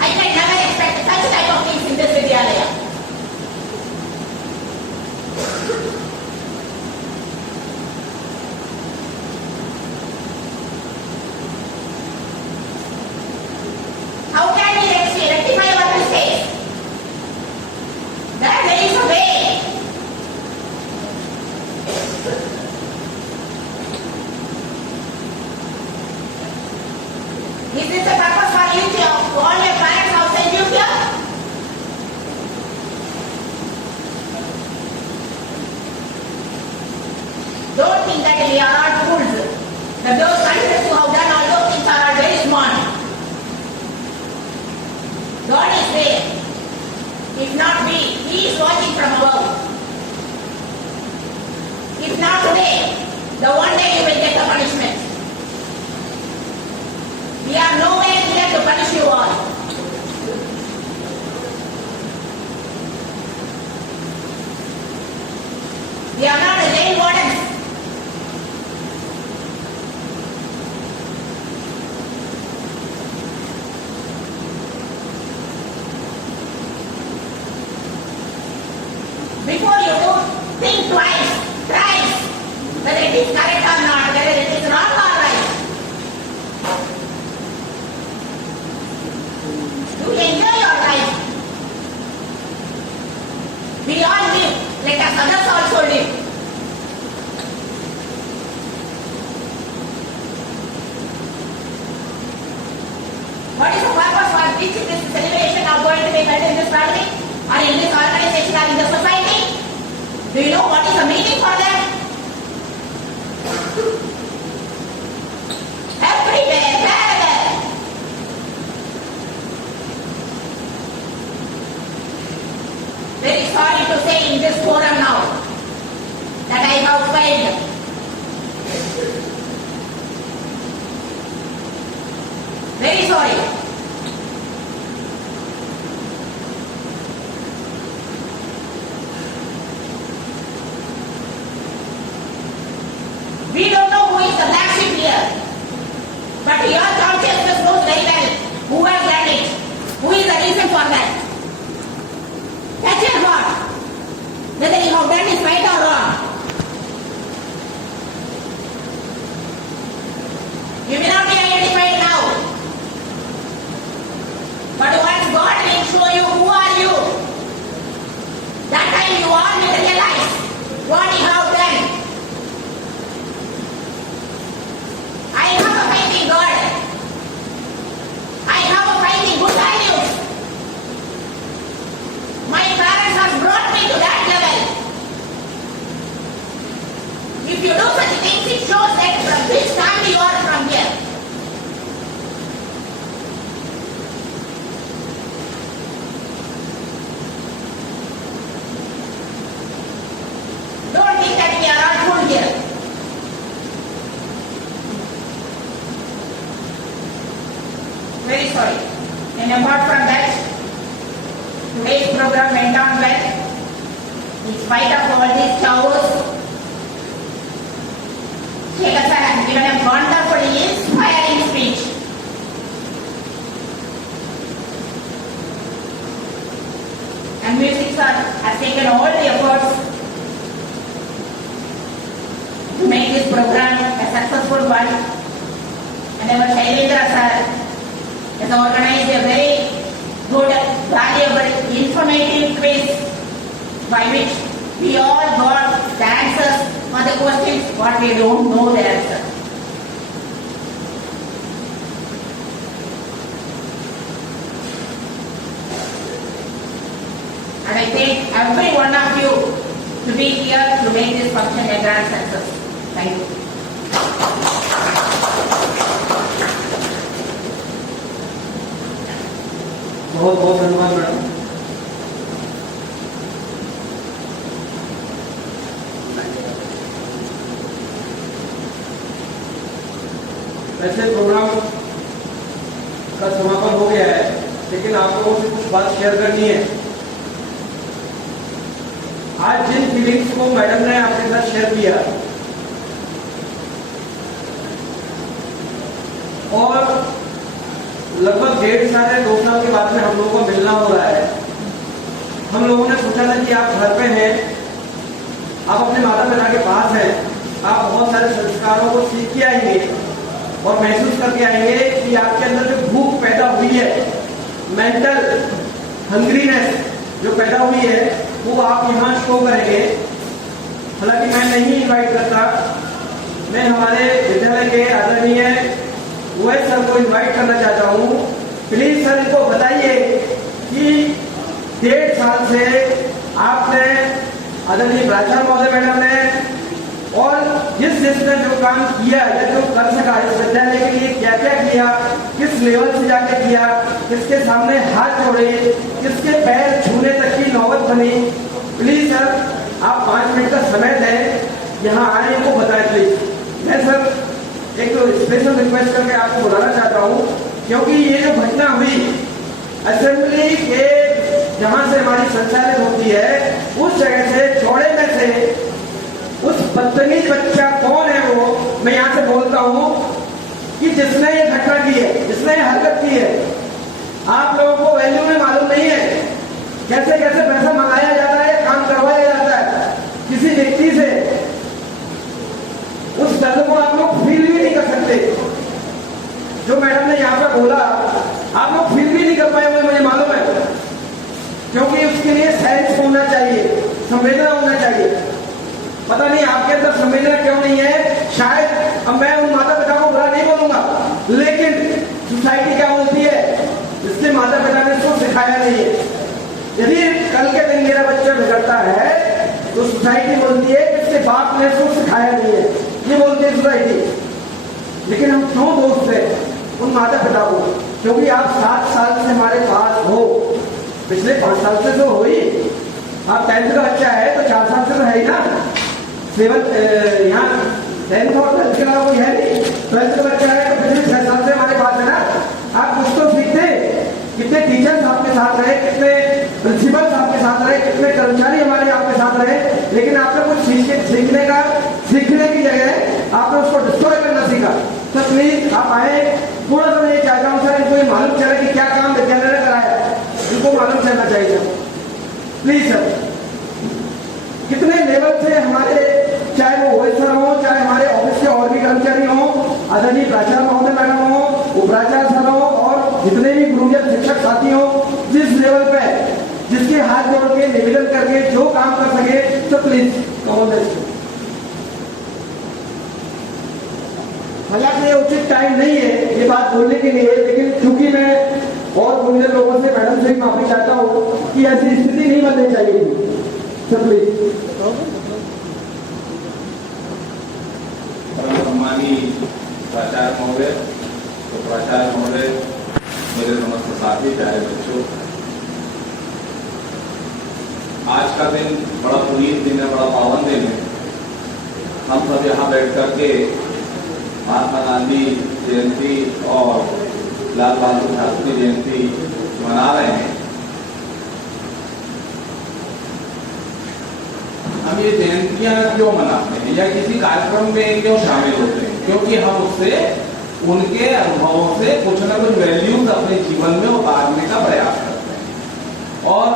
I can never expect such type of things in this Vidyalaya. How can we rectify our mistakes? There is a way. Is this a purpose for you to all your parents outside you here? Don't think that we are all fools. That those countries who have done all those things are all very smart. God is there. If not we, He is watching from above. If not today, the one day you will get the punishment. We are nowhere here to punish you all. We are not the jail wardens. Before you do, think twice, thrice, whether it is correct or not, whether it is wrong or right. Do enjoy your life. We all live, let us others also live. What is the purpose for which this celebration are going to be held in this family, or in this organization, or in the society? Do you know what is the meaning for them? Everywhere, wherever. very sorry to say in this forum now that I have failed. Very sorry. We don't know who is the black sheep here, but your consciousness knows very well who has done it, who is the reason for that. Catch your what? Whether you have done it right or wrong. You may not be identified now, but once God will show you who are you, that time you all will realize what you have done. I have a faith in God. I have a faith in good values. My parents have brought me to that level. If you do such things, it shows that from which family you are from here. Don't think that we are all fool here. Very sorry. And apart from that, today's program went on well. In spite of all these chaos, Shekhar sir has given a wonderfully inspiring speech. And music sir has taken all the efforts to make this program a successful one. And our Shailendra sir has organized a very good, valuable, informative quiz by which we all got the answers for the questions what we don't know the answer. And I thank every one of you to be here to make this function a grand success. Thank you. बहुत बहुत धन्यवाद madam. वैसे programme का समापन हो गया है, लेकिन आप लोगों से कुछ बात शेयर करनी है। आज जिन फीलिंग्स को मैडम ने आपके साथ शेयर किया और लगभग 1.5 साल या 2 साल के बाद में हम लोगों को मिलना हो रहा है। हम लोगों ने सोचा था कि आप घर पे हैं, आप अपने माता पिता के पास हैं, आप बहुत सारे संस्कारों को सीख के आएंगे और महसूस करके आएंगे कि आपके अंदर जो भूख पैदा हुई है, मेंटल हंग्रीनेस जो पैदा हुई है, वो आप यहाँ शो करेंगे। हालांकि मैं नहीं इनवाइट करता, मैं हमारे विद्यालय के आदरणीय वह सर को इनवाइट करना चाहता हूँ। प्लीज सर इनको बताइए कि 1.5 साल से आपने आदरणीय प्राचार्य महोदय मैडम ने और जिस जिसने जो काम किया या जो कर सका इस विद्यालय के लिए क्या क्या किया, किस लेवल से जाके किया, किसके सामने हाथ जोड़े, किसके पैर छूने तक की नौबत बनी। प्लीज सर आप 5 मिनट का समय दें, यहाँ आए इनको बताएं प्लीज। मैं सर एक तो स्पेशल रिक्वेस्ट करके आपको बुलाना चाहता हूँ, क्योंकि ये जो घटना हुई असेंबली के जहां से हमारी संचालित होती है, उस जगह से चौड़े में से उस बदतमीज बच्चा कौन है वो मैं यहाँ से बोलता हूँ कि जिसने ये घटना की है, जिसने ये हरकत की है। आप लोगों को वैल्यू में मालूम नहीं है कैसे कैसे पैसा मंगाया जाता है, काम करवाया जाता है किसी व्यक्ति से। उस दर्द को आप लोग फील भी नहीं कर सकते। जो मैडम ने यहाँ पे बोला आप लोग फील भी नहीं कर पाए, मुझे मालूम है, क्योंकि उसके लिए सेंस होना चाहिए, संवेदना होना चाहिए। पता नहीं आपके अंदर संवेदना क्यों नहीं है। शायद अब मैं उन माता पिता को बुरा नहीं बोलूंगा, लेकिन सोसाइटी क्या बोलती है, इसके माता पिता ने इसको सिखाया नहीं है। यदि कल के दिन मेरा बच्चा बिगड़ता है तो सोसाइटी बोलती है कि इसके बाप ने इसको सिखाया नहीं है, ये बोलती है सोसाइटी। लेकिन हम क्यों दोस्त हैं उन माता पिता को? क्योंकि आप 7 साल से हमारे पास हो, पिछले 5 साल से तो हो ही, आप 10th का बच्चा है तो 4 साल से तो है ही ना। 7 यहाँ 10th और 12th के अलावा कोई है नहीं। 12th का बच्चा है तो पिछले 6 साल से हमारे पास है ना। आप कुछ तो सीखते। कितने टीचर्स आपके साथ रहे, कितने प्रिंसिपल्स आपके साथ रहे, कितने कर्मचारी हमारे आपके साथ रहे, लेकिन आपने कुछ सीखने की जगह आपने उसको डिस्ट्रॉय करना सीखा। तो प्लीज आप आए, थोड़ा सा मैं ये चाहता हूँ सर, इनको ये मालूम चला कि क्या काम विद्यालय ने कराया, इनको मालूम चलना चाहिए प्लीज सर। कितने लेवल से हमारे, चाहे वो ओएसआर हो, चाहे हमारे ऑफिस के और भी कर्मचारी हो, आदरणीय प्राचार्य महोदय मैडम हो, उपराचार्य सर हो, और जितने भी गुरुजन शिक्षक साथी हो, जिस लेवल पे जिसके हाथ जोड़ के निवेदन करके जो काम कर सके, तो प्लीज हालांकि ये उचित टाइम नहीं है ये बात बोलने के लिए, लेकिन चूंकि मैं और गुरुजन लोगों से मैडम से माफी चाहता हूँ कि ऐसी स्थिति नहीं बननी चाहिए थी। Sir please. सम्मानी प्राचार्य महोदय, तो प्राचार्य महोदय, मेरे समस्त साथी, प्यारे बच्चों, आज का दिन बड़ा पुनीत दिन है, बड़ा पावन दिन है। हम सब यहाँ बैठ करके महात्मा गांधी जयंती और लाल बहादुर शास्त्री जयंती मना रहे हैं। हम ये जयंतियां क्यों मनाते हैं या किसी कार्यक्रम में क्यों शामिल होते हैं? क्योंकि हम उससे, उनके अनुभवों से कुछ ना कुछ वैल्यूज अपने जीवन में उतारने का प्रयास करते हैं। और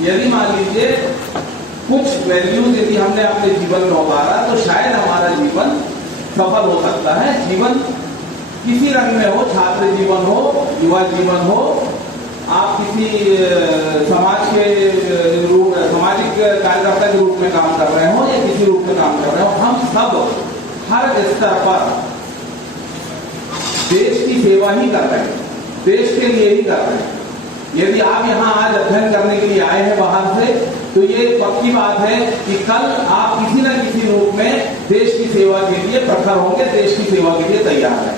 यदि मान लीजिए कुछ वैल्यूज यदि हमने अपने जीवन में उतारा तो शायद हमारा जीवन सफल हो सकता है। जीवन किसी रंग में हो, छात्र जीवन हो, युवा जीवन हो, आप किसी समाज के रूप, सामाजिक कार्यकर्ता के रूप में काम कर रहे हो या किसी रूप में काम कर रहे हो, हम सब हर स्तर पर देश की सेवा ही कर रहे हैं, देश के लिए ही कर रहे हैं। यदि आप यहाँ आज अध्ययन करने के लिए आए हैं बाहर से, तो ये पक्की बात है कि कल आप किसी न किसी रूप में देश की सेवा के लिए प्रखर होंगे, देश की सेवा के लिए तैयार हैं।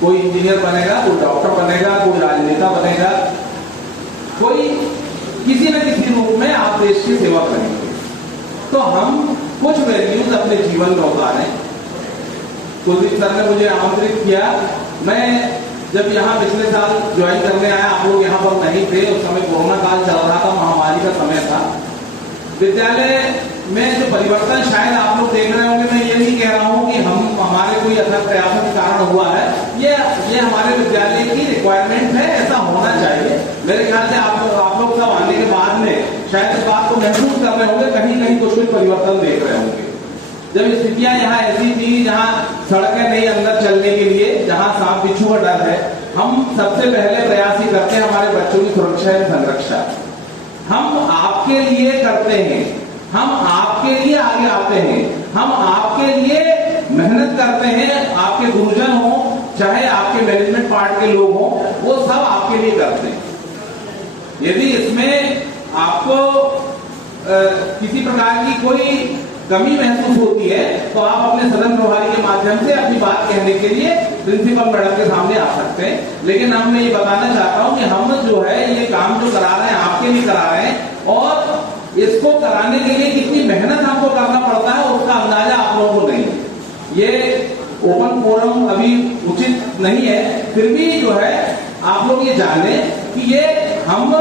कोई इंजीनियर बनेगा, कोई डॉक्टर बनेगा, कोई राजनेता बनेगा, कोई किसी न किसी रूप में आप देश की सेवा करेंगे। तो हम कुछ वैल्यूज अपने जीवन में उतारें। कुलदीप सर ने मुझे आमंत्रित किया। मैं जब यहाँ पिछले साल ज्वाइन करने आया, आप लोग यहाँ पर नहीं थे, उस समय कोरोना काल चल रहा था, महामारी का समय था। विद्यालय में जो परिवर्तन शायद आप लोग देख रहे होंगे, मैं ये नहीं कह रहा हूँ कि हमारे कोई अथक प्रयासों के कारण हुआ है, ये हमारे विद्यालय की रिक्वायरमेंट है, ऐसा होना चाहिए। मेरे ख्याल से आप लोग सब आने के बाद में शायद इस बात को महसूस कर रहे होंगे, कहीं कहीं कुछ परिवर्तन देख रहे होंगे। जब स्थितियां यहाँ ऐसी थी जहाँ सड़कें नहीं अंदर चलने के लिए, जहाँ सांप बिच्छू का डर है, हम सबसे पहले प्रयास ही करते हैं हमारे बच्चों की सुरक्षा एवं संरक्षा। हम आपके लिए करते हैं, हम आपके लिए आगे आते हैं, हम आपके लिए मेहनत करते हैं। आपके गुरुजन हो, चाहे आपके मैनेजमेंट पार्ट के लोग हो, वो सब आपके लिए करते हैं। यदि इसमें आपको किसी प्रकार की कोई कमी महसूस होती है तो आप अपने सदन प्रभारी के माध्यम से अपनी बात कहने के लिए प्रिंसिपल मैडम के सामने आ सकते हैं। लेकिन हम मैं ये बताना चाहता हूं कि हम जो है ये काम जो करा रहे हैं आपके लिए करा रहे हैं, और इसको कराने के लिए कितनी मेहनत हमको करना पड़ता है उसका अंदाजा आप लोगों को नहीं है। ये ओपन फोरम अभी उचित नहीं है, फिर भी जो है आप लोग ये जाने कि ये हम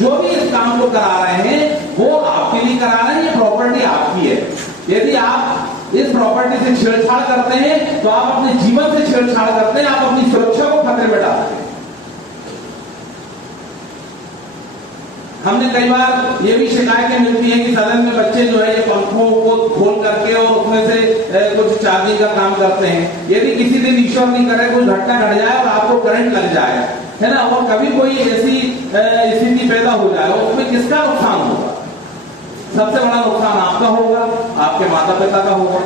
जो भी इस काम को करा रहे हैं वो आपके लिए करा रहे हैं, ये प्रॉपर्टी आपकी है। यदि आप इस प्रॉपर्टी से छेड़छाड़ करते हैं तो आप अपने जीवन से छेड़छाड़ करते हैं, आप अपनी सुरक्षा को खतरे में डालते हैं। हमने कई बार ये भी शिकायतें मिलती हैं कि सदन में बच्चे जो है ये पंखों को खोल करके और उसमें से कुछ चार्जिंग का काम करते हैं। यदि किसी दिन ईश्वर नहीं करे कोई घटना घट जाए और आपको करंट लग जाए, है ना, और कभी कोई ऐसी स्थिति पैदा हो जाए, उसमें किसका नुकसान होगा? सबसे बड़ा नुकसान आपका होगा, आपके माता पिता का होगा,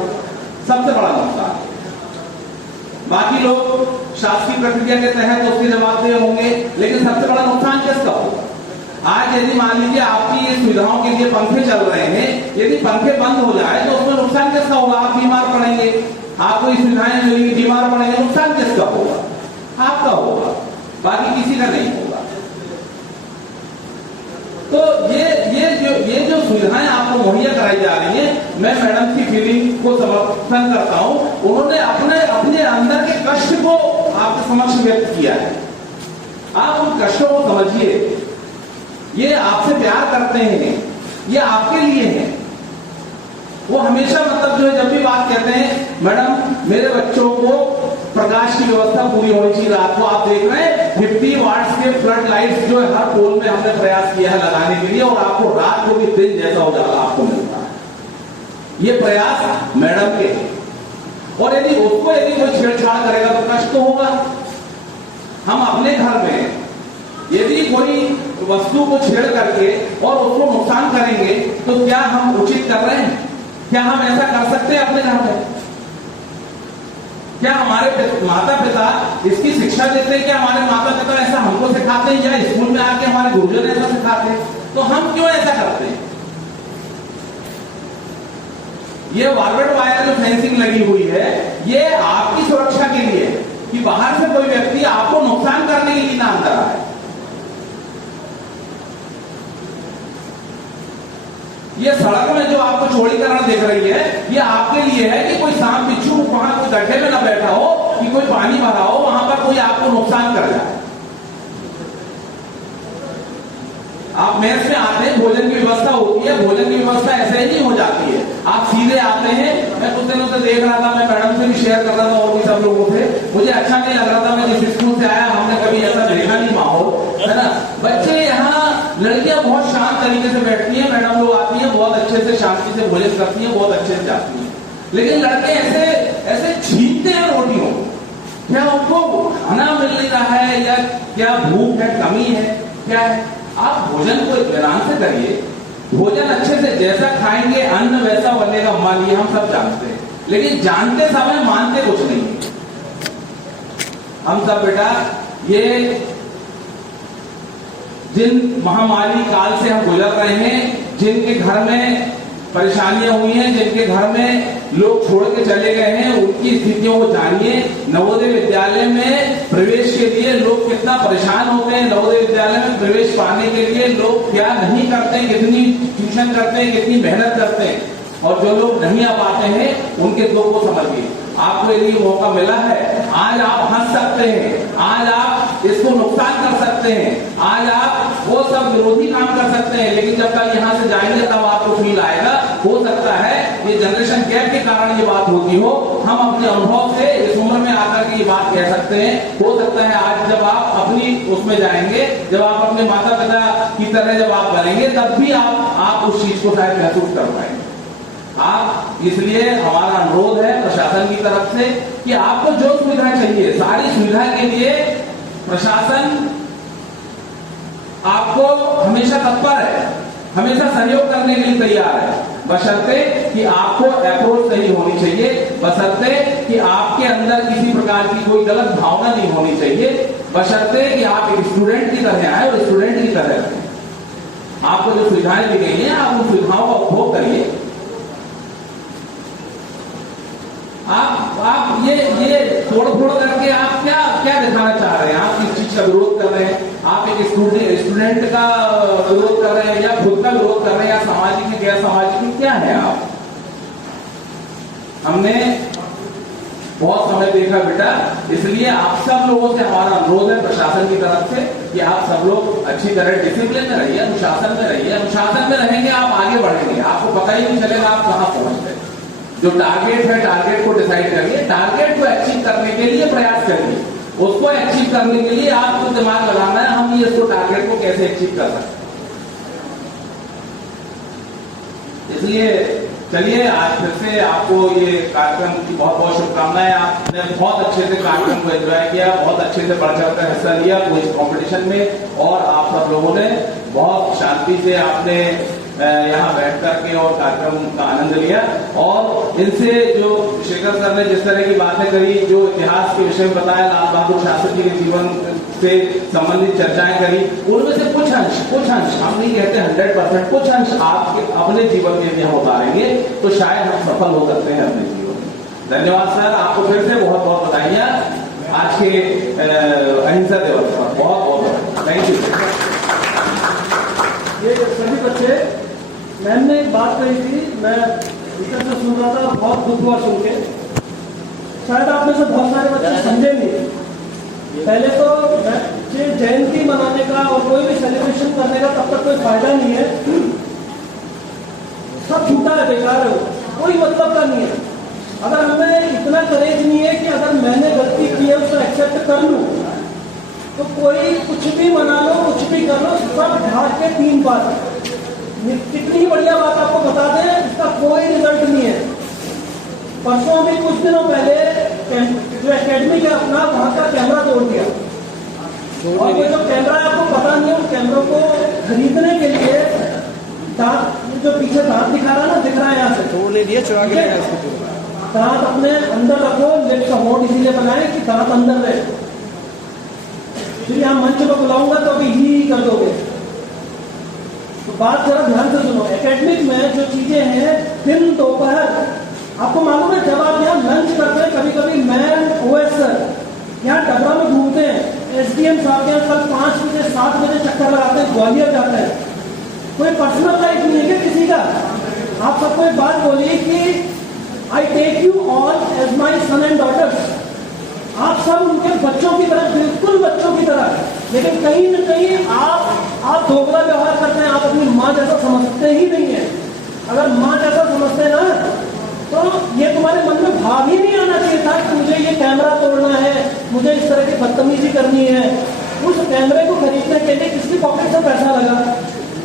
सबसे बड़ा नुकसान। बाकी लोग शासकीय प्रक्रिया के तहत उसके जवाबदेह होंगे, लेकिन सबसे बड़ा नुकसान किसका होगा? आज यदि मान लीजिए आपकी सुविधाओं के लिए पंखे चल रहे हैं, यदि पंखे बंद हो जाए तो उसमें नुकसान किसका होगा? आप बीमार पड़ेंगे, आपको सुविधाएं मिलेंगी, बीमार पड़ेंगे, नुकसान किसका होगा? आपका होगा, बाकी किसी का नहीं होगा। तो ये सुविधाएं आपको मुहैया कराई जा रही हैं, मैं मैडम की फीलिंग को समर्थन करता हूं। उन्होंने अपने अंदर के कष्ट को आपके समक्ष व्यक्त किया है। आप उन कष्टों को समझिए। ये आपसे प्यार करते हैं, ये आपके लिए है। वो हमेशा मतलब जो है जब भी बात कहते हैं, मैडम मेरे बच्चों को प्रकाश की व्यवस्था पूरी होनी चाहिए। रात को आप देख रहे हैं 50 वाट्स के फ्लड लाइट्स जो है हर पोल में हमने प्रयास किया है लगाने के लिए, और आपको रात को भी दिन जैसा हो जाता आपको मिलता है। ये प्रयास मैडम के हैं। और यदि कोई छेड़छाड़ करेगा तो कष्ट तो होगा। हम अपने घर में यदि कोई वस्तु को छेड़ करके और उसको नुकसान करेंगे तो क्या हम उचित कर रहे हैं? क्या हम ऐसा कर सकते हैं अपने घर में? क्या हमारे माता पिता इसकी शिक्षा देते हैं? क्या हमारे माता पिता ऐसा हमको सिखाते हैं, या स्कूल में आके हमारे गुरुजन ऐसा सिखाते हैं? तो हम क्यों ऐसा करते हैं? ये बारबेट वायर जो फेंसिंग लगी हुई है, ये आपकी सुरक्षा के लिए है कि बाहर से कोई व्यक्ति आपको नुकसान करने के लिए ना अंदर आए। ये सड़क में जो आपको चौड़ीकरण दिख रही है, ये आपके लिए है कि कोई सांप बिच्छू वहां कोई गड्ढे में ना बैठा हो, कि कोई पानी भरा हो, वहां पर कोई आपको नुकसान कर जाए। आप मेस में आते हैं, भोजन की व्यवस्था होती है, भोजन की व्यवस्था ऐसे ही नहीं हो जाती है। आप सीधे आते हैं। मैं कुछ दिनों से देख रहा था, मैं मैडम से भी शेयर कर रहा था और भी सब लोगों से, मुझे अच्छा नहीं लग रहा था। मैं जिस स्कूल से आया, हमने कभी ऐसा देखा नहीं माहौल, है ना। बच्चे यहाँ, लड़कियां बहुत शांत तरीके से बैठती हैं, मैडम लोग आती हैं, बहुत अच्छे से शांति से भोजन करती हैं, बहुत अच्छे से जाती हैं। लेकिन लड़के ऐसे छीनते हैं रोटियों। क्या उनको खाना मिल नहीं रहा है, या क्या भूख है, कमी है, क्या है? आप भोजन को इत्मीनान से करिए। भोजन अच्छे से जैसा खाएंगे अन्न वैसा बनेगा, मानिए हम सब जानते हैं, लेकिन जानते समय मानते कुछ नहीं। हम सब बेटा ये जिन महामारी काल से हम गुजर रहे हैं, जिनके घर में परेशानियां हुई हैं, जिनके घर में लोग छोड़ के चले गए हैं, उनकी स्थितियों को जानिए। नवोदय विद्यालय में प्रवेश के लिए लोग कितना परेशान होते हैं, नवोदय विद्यालय में प्रवेश पाने के लिए लोग क्या नहीं करते हैं, कितनी ट्यूशन करते हैं, कितनी मेहनत करते हैं, और जो लोग नहीं आ पाते हैं उनके दुख को समझिए। आपको यदि मौका मिला है, आज आप हंस सकते हैं, आज आप इसको नुकसान कर सकते हैं, आज आप वो सब विरोधी काम कर सकते हैं, लेकिन जब कल यहाँ से जाएंगे तब आपको फील आएगा। हो सकता है ये जनरेशन गैप के कारण ये बात होती हो। हम अपने अनुभव से इस उम्र में आकर के ये बात कह सकते हैं। हो सकता है आज जब आप अपनी उसमें जाएंगे, जब आप अपने माता पिता की तरह जब आप बनेंगे, तब भी आप उस चीज को शायद महसूस कर पाएंगे। आप इसलिए हमारा अनुरोध है प्रशासन की तरफ से कि आपको जो सुविधा चाहिए, सारी सुविधा के लिए प्रशासन आपको हमेशा तत्पर है, हमेशा सहयोग करने के लिए तैयार है, बशर्ते कि आपको अप्रोच सही होनी चाहिए, बशर्ते कि आपके अंदर किसी प्रकार की कोई गलत भावना नहीं होनी चाहिए, बशर्ते कि आप एक स्टूडेंट की तरह आए और स्टूडेंट की तरह रहें। आपको जो सुविधाएं दी गई हैं, आप उन सुविधाओं का उपभोग करिए। आप ये तोड़ फोड़ करके आप क्या दिखाना चाह रहे हैं? आप किस चीज का विरोध कर रहे हैं? आप एक स्टूडेंट का विरोध कर रहे हैं, या खुद का विरोध कर रहे हैं, या सामाजिक है, गैर सामाजिक, क्या है आप? हमने बहुत समय देखा बेटा, इसलिए आप सब लोगों से हमारा अनुरोध है प्रशासन की तरफ से कि आप सब लोग अच्छी तरह डिसिप्लिन में रहिए, अनुशासन में रहिए। अनुशासन में रहेंगे आप आगे बढ़ेंगे, आपको पता ही नहीं चलेगा आप कहां पहुंच गए। जो टारगेट है, टारगेट को डिसाइड करिए, टारगेट को अचीव करने के लिए प्रयास करिए। उसको अचीव करने के लिए आपको दिमाग लगाना है, हम ये इसको टारगेट को कैसे अचीव कर सकते हैं। इसलिए चलिए आज फिर से आपको ये कार्यक्रम की बहुत बहुत शुभकामनाएं। आपने बहुत अच्छे से कार्यक्रम को एंजॉय किया, बहुत अच्छे से बढ़ चढ़ कर हिस्सा लिया क्विज कंपटीशन में, और आप सब लोगों ने बहुत शांति से आपने यहाँ बैठ करके और कार्यक्रम का आनंद लिया। और इनसे जो शेखर सर ने जिस तरह की बातें करी, जो इतिहास के विषय में बताया, लाल बहादुर शास्त्री जी के जीवन से संबंधित चर्चाएं करी, उनमें से कुछ अंश, हम नहीं कहते 100%, कुछ अंश आपके अपने जीवन में हम उतारेंगे तो शायद हम सफल हो सकते हैं अपने जीवन में। धन्यवाद सर, आपको फिर से बहुत बहुत बधाइयाँ आज के अहिंसा दिवस पर, बहुत बहुत थैंक यू। ये सभी बच्चे मैम ने एक बात कही थी, मैं भीतर से सुन रहा था, बहुत दुख हुआ सुन के। शायद आप में से बहुत सारे बच्चे समझे नहीं। पहले तो बच्चे जयंती मनाने का और कोई भी सेलिब्रेशन करने का तब तक कोई फायदा नहीं है, सब झूठा है, बेकार है, कोई मतलब का नहीं है। अगर हमें इतना करेज नहीं है कि अगर मैंने गलती की है उसको एक्सेप्ट कर लूं, तो कोई कुछ भी मना लो, कुछ भी कर लो, सब ढाक के 3 बात। कितनी बढ़िया बात आपको बता दें, इसका कोई रिजल्ट नहीं है। परसों भी कुछ दिनों पहले जो एकेडमी है अपना, वहां का कैमरा तोड़ दिया, और वो जो कैमरा है आपको पता नहीं है, उस कैमरों को खरीदने के लिए दांत, जो पीछे दांत दिखा रहा है ना, दिख रहा है यहाँ से, तोड़ ले दिया, चुरा के लिया इसको। दांत अपने अंदर रखो, लिप्स का होंठ इसीलिए बनाए कि दांत अंदर रहे। फिर यहाँ मंच को बुलाऊंगा तो अभी ही कर दोगे। तो बात जरा ध्यान से सुनो। एकेडमिक में जो चीजें हैं, दिन दोपहर, आपको मालूम है जब आप यहाँ लंच करते हैं, कभी कभी मैं ओएस सर यहाँ डबरा में घूमते हैं, एसडीएम साहब यहाँ कल 5 बजे 7 बजे चक्कर लगाते हैं, ग्वालियर जाते हैं। कोई पर्सनल लाइफ नहीं है क्या किसी का? आप सबको एक बात बोलिए कि I take you all as my son and daughters. आप सब उनके बच्चों की तरह, बिल्कुल बच्चों की तरह, लेकिन कहीं न कहीं आप दोगला व्यवहार करते हैं, आप अपनी माँ जैसा समझते ही नहीं है। अगर माँ जैसा समझते हैं ना, तो ये तुम्हारे मन में भाव ही नहीं आना चाहिए था कि मुझे ये कैमरा तोड़ना है, मुझे इस तरह की बदतमीजी करनी है। उस कैमरे को खरीदने के लिए किसकी पॉकेट से पैसा लगा,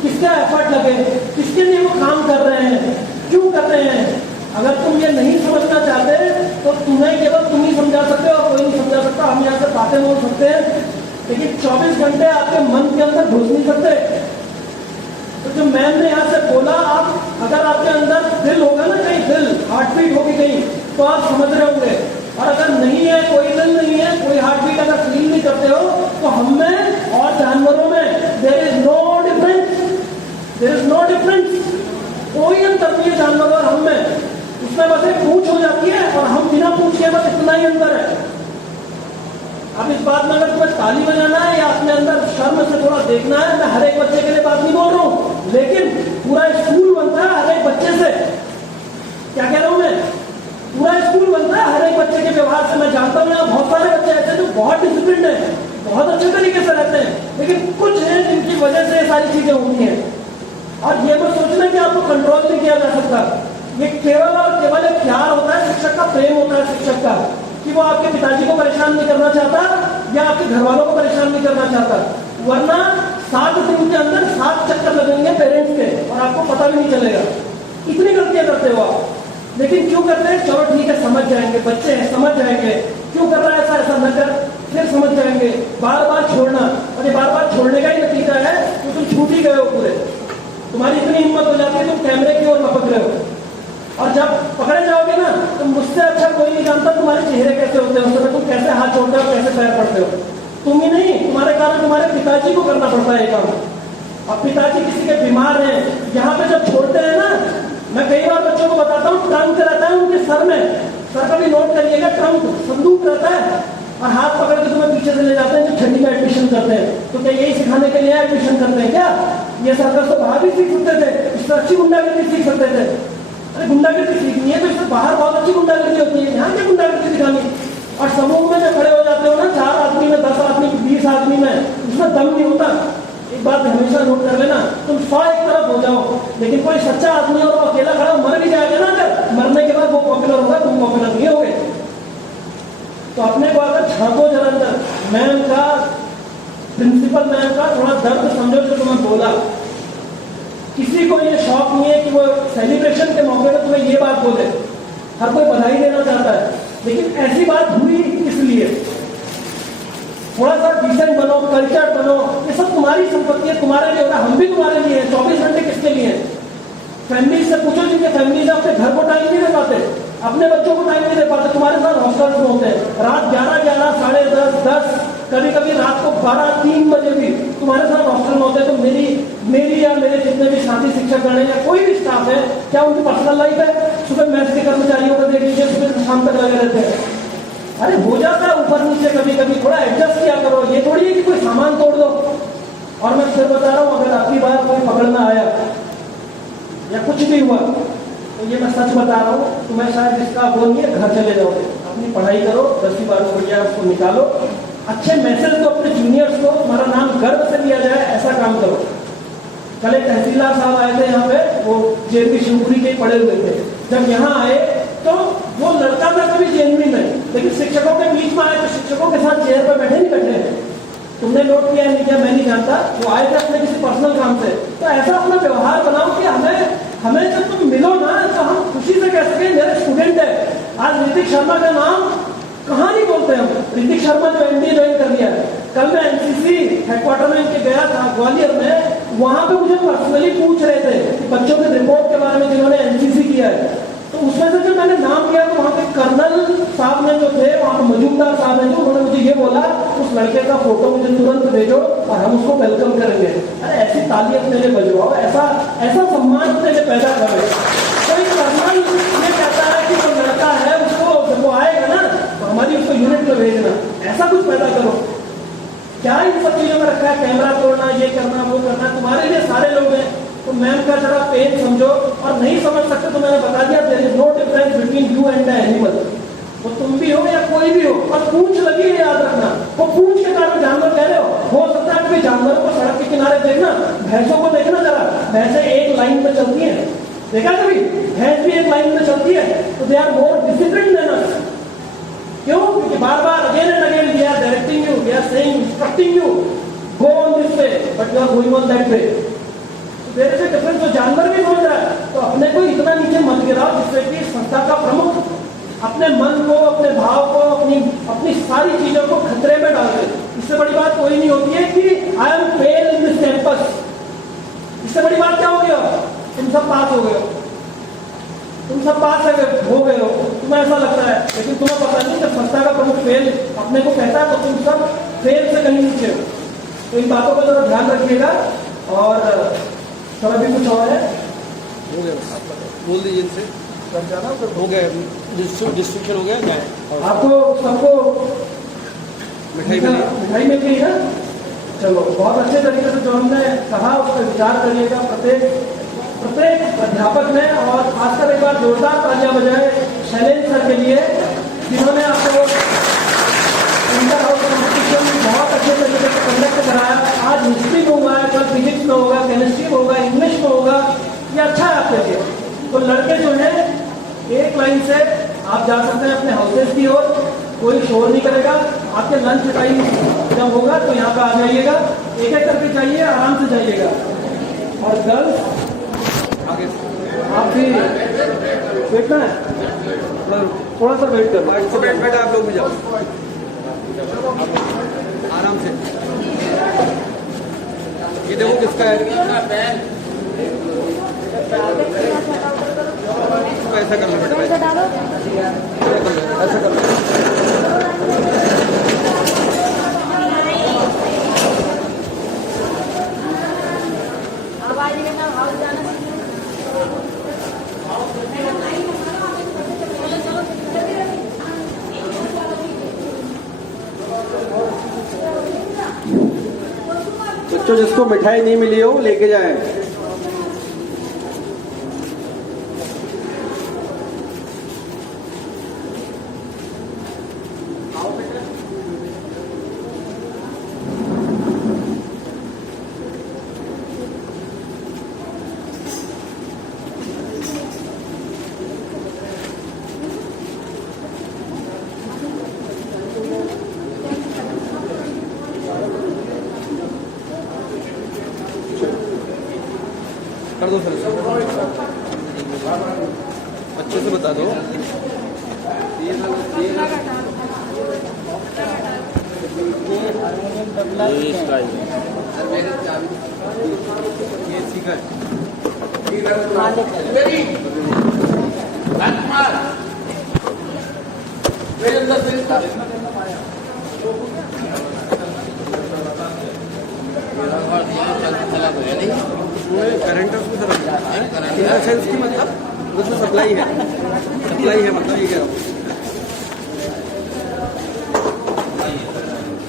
किसका एफर्ट लगे, किसके लिए वो काम कर रहे हैं, क्यों कर रहे हैं? अगर तुम ये नहीं समझना चाहते तो तुम्हें केवल तुम ही समझा सकते हो और कोई नहीं समझा सकता। हम यहाँ से बातें बोल सकते हैं, लेकिन 24 घंटे आपके मन के अंदर घुस नहीं सकते। तो जो मैम ने यहाँ से बोला, आप अगर आपके अंदर दिल होगा ना, कहीं दिल हार्ट बीट होगी कहीं, तो आप समझ रहे होंगे। और अगर नहीं है, कोई दिल नहीं है, कोई हार्ट बीट अगर फील नहीं करते हो, तो हम में और जानवरों में there is no difference, there is no difference. कोई अंतर नहीं है जानवर और हम में। उसमें बस एक पूछ हो जाती है और हम बिना पूछ के, बस इतना ही अंतर है। अब इस बात में अगर तुम्हें ताली बजाना है या अपने अंदर शर्म से थोड़ा देखना है, मैं हर एक बच्चे के लिए बात नहीं बोल रहा हूँ, लेकिन पूरा स्कूल बनता है हर एक बच्चे से। क्या कह रहा हूँ मैं? पूरा स्कूल बनता है हर एक बच्चे के व्यवहार से। मैं जानता हूँ यहाँ बहुत सारे बच्चे ऐसे जो बहुत डिसिप्लिन है, बहुत अच्छे तरीके से रहते हैं, लेकिन कुछ हैं जिनकी वजह से ये सारी चीजें होती हैं। और ये मत सोचना कि आपको कंट्रोल नहीं किया जा सकता। ये केवल और केवल एक प्यार होता है, शिक्षक का प्रेम होता है शिक्षक का, कि वो आपके पिताजी को परेशान नहीं करना चाहता या आपके घर वालों को परेशान नहीं करना चाहता। वरना 7 दिन के अंदर 7 चक्कर लगेंगे पेरेंट्स के और आपको पता भी नहीं चलेगा। इतनी गलतियां करते हो आप, लेकिन क्यों करते हैं? चलो ठीक है, समझ जाएंगे, बच्चे हैं, समझ जाएंगे, क्यों कर रहा है ऐसा, ऐसा न कर, फिर समझ जाएंगे। बार बार छोड़ना, और ये बार बार छोड़ने का ही नतीजा है कि तुम छूट ही गए हो पूरे। तुम्हारी इतनी हिम्मत हो जाती है, तुम कैमरे की ओर लपक रहे हो, और जब पकड़े जाओगे ना, तो मुझसे अच्छा कोई नहीं जानता तुम्हारे चेहरे कैसे होते हैं, तुम कैसे हाथ छोड़ते हो, कैसे पैर पड़ते हो। तुम ही नहीं, तुम्हारे कारण तुम्हारे पिताजी को करना पड़ता है ये काम। और पिताजी किसी के बीमार हैं, यहाँ पे जब छोड़ते हैं ना, मैं कई बार बच्चों को बताता हूँ, ट्रंक रहता है उनके सर में, सर का भी नोट करिएगा, ट्रंक संदूक रहता है, और हाथ पकड़ के तुम्हें पीछे से ले जाते हैं जो ठंडी में एडमिशन करते हैं। तो क्या यही सिखाने के लिए एडमिशन करते हैं क्या? ये सर्कस तो बाहर भी सीख सकते थे, इससे अच्छी गुंडागर्दी सीख सकते थे। अरे गुंडागर्दी सीखनी है तो इससे बाहर बहुत अच्छी गुंडागर्दी होती है, यहाँ की गुंडागर्दी सिखानी। और समूह में जब खड़े हो जाते हो ना, 4 आदमी में, 10 आदमी, 20 आदमी में, उसमें दम नहीं होता। एक बात हमेशा नोट कर लेना, तुम 100 एक तरफ हो जाओ, लेकिन कोई सच्चा आदमी और वो अकेला खड़ा मर भी जाएगा ना, अगर मरने के बाद वो पॉपुलर होगा, तुम पॉपुलर नहीं होगे। तो अपने को अगर झांको जरा अंदर, मैम का, प्रिंसिपल मैम का थोड़ा दर्द समझो जो तुम्हें बोला। किसी को ये शौक नहीं है कि वो सेलिब्रेशन के मौके पर तुम्हें ये बात बोले, हर कोई बधाई देना चाहता है, लेकिन ऐसी बात हुई इसलिए। थोड़ा सा डिसेंट बनो, कल्चर बनो, ये सब तुम्हारी संपत्ति है, तुम्हारे लिए होगा, हम भी तुम्हारे लिए हैं। 24 घंटे किसके लिए? फैमिली से पूछो जिनके फैमिली से अपने घर को टाइम नहीं दे पाते, अपने बच्चों को टाइम नहीं दे पाते, तुम्हारे साथ हॉस्टल में होते हैं, रात 11, साढ़े 10, कभी कभी रात को 12, 3 बजे भी तुम्हारे साथ हॉस्टल में होते हैं। तो मेरी या मेरे जितने भी साथी शिक्षक गण या कोई भी स्टाफ है, क्या उनकी पर्सनल लाइफ है? सुबह मैथ के कर्मचारियों को देख लीजिए, सुबह से शाम तक लगे रहते हैं। अरे हो जाता है ऊपर नीचे, कभी कभी थोड़ा एडजस्ट किया करो। ये थोड़ी है कि कोई सामान तोड़ दो। और मैं फिर बता रहा हूँ, अगर आपकी बार कोई पकड़ना आया या कुछ भी हुआ तो ये मैं सच बता रहा हूँ, तुम्हें शायद इसका वो नहीं है, घर चले जाओगे, अपनी पढ़ाई करो, 10वीं 12वीं बढ़िया उसको निकालो, अच्छे मैसेज दो अपने जूनियर्स को, तुम्हारा नाम गर्व से लिया जाए, ऐसा काम करो। कल एक तहसीलदार साहब आए थे यहाँ पे, वो जेल की शिवपुरी के पड़े हुए थे। जब यहाँ आए तो वो लड़का था कभी जेनविन नहीं, लेकिन शिक्षकों के बीच में आए तो शिक्षकों के साथ चेयर पर बैठे नहीं बैठे। तुमने नोट किया नहीं किया मैं नहीं जानता, वो आए थे अपने किसी पर्सनल काम से। तो ऐसा अपना व्यवहार बनाओ कि हमें जब तुम मिलो ना तो हम खुशी से कह सके मेरे स्टूडेंट है। आज ऋतिक शर्मा का नाम कहाँ नहीं बोलते हम, ऋतिक शर्मा जो एमडी ज्वाइन कर लिया है। कल मैं एनसीसी हेडक्वार्टर में इनके गया था ग्वालियर में, वहां पे मुझे पर्सनली पूछ रहे थे बच्चों के रिपोर्ट के बारे में जिन्होंने एनसीसी किया है। तो उसमें से जब मैंने नाम लिया तो वहाँ पे कर्नल साहब ने जो थे, वहाँ पे मजूमदार साहब ने जो, उन्होंने मुझे ये बोला उस लड़के का फोटो मुझे तुरंत भेजो और हम उसको वेलकम करेंगे। अरे ऐसी ताली अपने लिए बजवाओ, ऐसा सम्मान अपने लिए पैदा करो। कोई कर्नल ये कहता है कि जो लड़का है उसको जब वो आएगा ना तो हमारी उसको यूनिट में भेजना, ऐसा कुछ पैदा करो। क्या इन सब चीजों में रखा है, कैमरा तोड़ना, ये करना वो करना, तुम्हारे लिए सारे लोग हैं। तो मैम का जरा पेन समझो, और नहीं समझ सकते तो मैंने बता दिया there is no difference between you and the animal. वो तुम भी हो या कोई भी हो, और पूंछ लगी है याद रखना, वो पूंछ के कारण जानवर कह रहे हो सकता है कि जानवरों को सड़क के किनारे देखना, भैंसों को देखना, जरा भैंसें एक लाइन में चलती है, देखा कभी? भैंस भी एक लाइन में चलती है, तो they are more disciplined than us. क्यों? क्योंकि बार बार again and again we are directing you, we are saying, instructing you, go on this way, but you are going on that way. There is a difference. जो जानवर भी समझ रहा है तो अपने को इतना नीचे मत गिराओ जिससे कि संस्था का प्रमुख अपने मन को, अपने भाव को, अपनी सारी चीजों को खतरे में डाल दे। इससे बड़ी बात कोई नहीं होती है कि I am fail in this campus. इससे बड़ी बात क्या हो गया? तुम सब पास हो गए हो, तुम सब पास हो गए हो, तुम्हें ऐसा लगता है, लेकिन तुम्हें पता नहीं कि संस्था का प्रमुख फेल अपने को कहता है तो तुम सब फेल से कहीं नीचे हो। तो इन बातों का जरा ध्यान रखिएगा। और थोड़ा भी कुछ और है, हो गया, बोल दीजिए इनसे, हो गया डिस्ट्रीब्यूशन हो गया। आपको सबको मिठाई मिल गई है। चलो, बहुत अच्छे तरीके से जो हमने कहा उस पर विचार करिएगा प्रत्येक अध्यापक ने, और खासकर एक बार जोरदार तालियां बजाए शैलेंद्र सर के लिए जिन्होंने आपको इंटर हाउस कॉम्पिटिशन बहुत अच्छे तरीके से कंडक्ट कराया। आज हिस्ट्री में हुआ है, कल फिजिक्स में होगा, केमिस्ट्री में होगा, इंग्लिश में होगा, ये अच्छा है आपके लिए। तो लड़के जो है एक लाइन से आप जा सकते हैं अपने हाउसेस की ओर, कोई शोर नहीं करेगा। आपके लंच टाइम जब होगा तो यहाँ पे आ जाइएगा, एक एक करके जाइए, आराम से जाइएगा। और गर्ल्स आप भी बैठना है, थोड़ा सा वेट करो, बैठ आप लोग भी जाओ आराम से। ये देखो किसका है, ऐसा कर लो बेटा, ऐसा कर लो। बच्चों जिसको मिठाई नहीं मिली हो लेके जाएं। कर दो सर, अच्छे से बता दो। ये सीखा करंट सेंस की मतलब उसमें सप्लाई है मतलब ये कह रहा हूँ।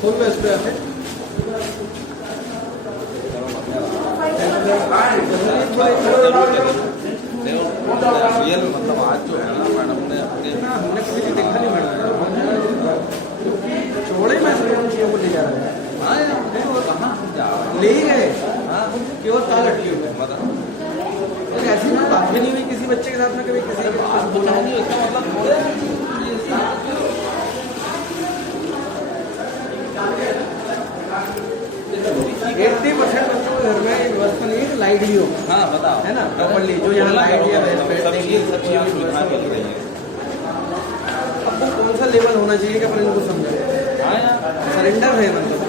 फुल पे इस पे आके रियल में मतलब आज जो है ना मैडम ने अपने हमने कभी भी देखा नहीं मैडम छोड़े में से वो ले जा रहे हैं कहाँ जा ले ही गए केवल तार लटकी हुई है मतलब ऐसी ना बात भी नहीं हुई किसी बच्चे के साथ में कभी किसी के साथ बोला नहीं इसका मतलब थोड़े 80% बच्चों के घर में ये व्यवस्था नहीं है कि लाइट ही हो हाँ बताओ है ना प्रॉपर्ली जो यहाँ लाइट है सब चीज सुविधा मिल रही है अब वो कौन सा लेवल होना चाहिए कि अपन इनको समझे सरेंडर है मतलब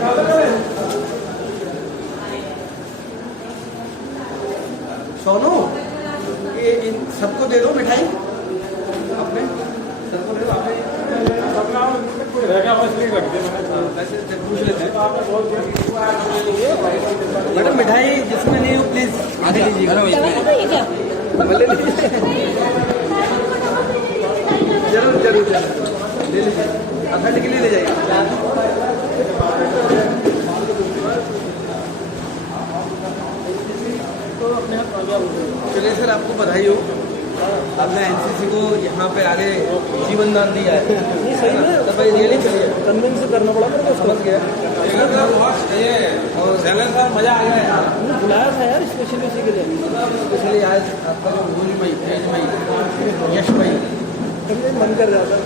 सोनू ये इन सबको दे दो मिठाई अपने सबको दे दो आपने वैसे पूछ लेते हैं मैडम मिठाई जिसमें नहीं हो प्लीज आगे लीजिएगा जरूर जरूर ले लीजिए अखंड के लिए ले जाइए चलिए सर आपको बधाई हो आपने एनसीसी को यहाँ पे आगे जीवन दान दिया है सही में तो भाई रियली चलिए कन्विंस करना पड़ा मेरे को समझ गया और सर मजा आ गया यार बुलाया था यार स्पेशली उसी के लिए स्पेशली आज आपका जो भूल भाई तेज भाई यश भाई मन कर रहा था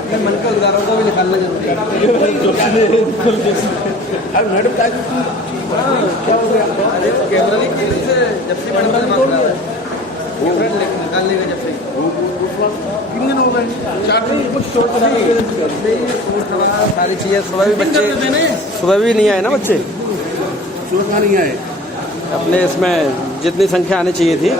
अपने मन का उदाहरणों को भी निकालना जरूरी है क्या हो गया अरे कैमरा नहीं कि जब से मैडम का दिमाग खराब है निकालने का जब से किन दिन हो गए 4 दिन कुछ शोर सारी चीजें सुबह भी बच्चे सुबह भी नहीं आए ना बच्चे नहीं आए अपने इसमें जितनी संख्या आनी चाहिए थी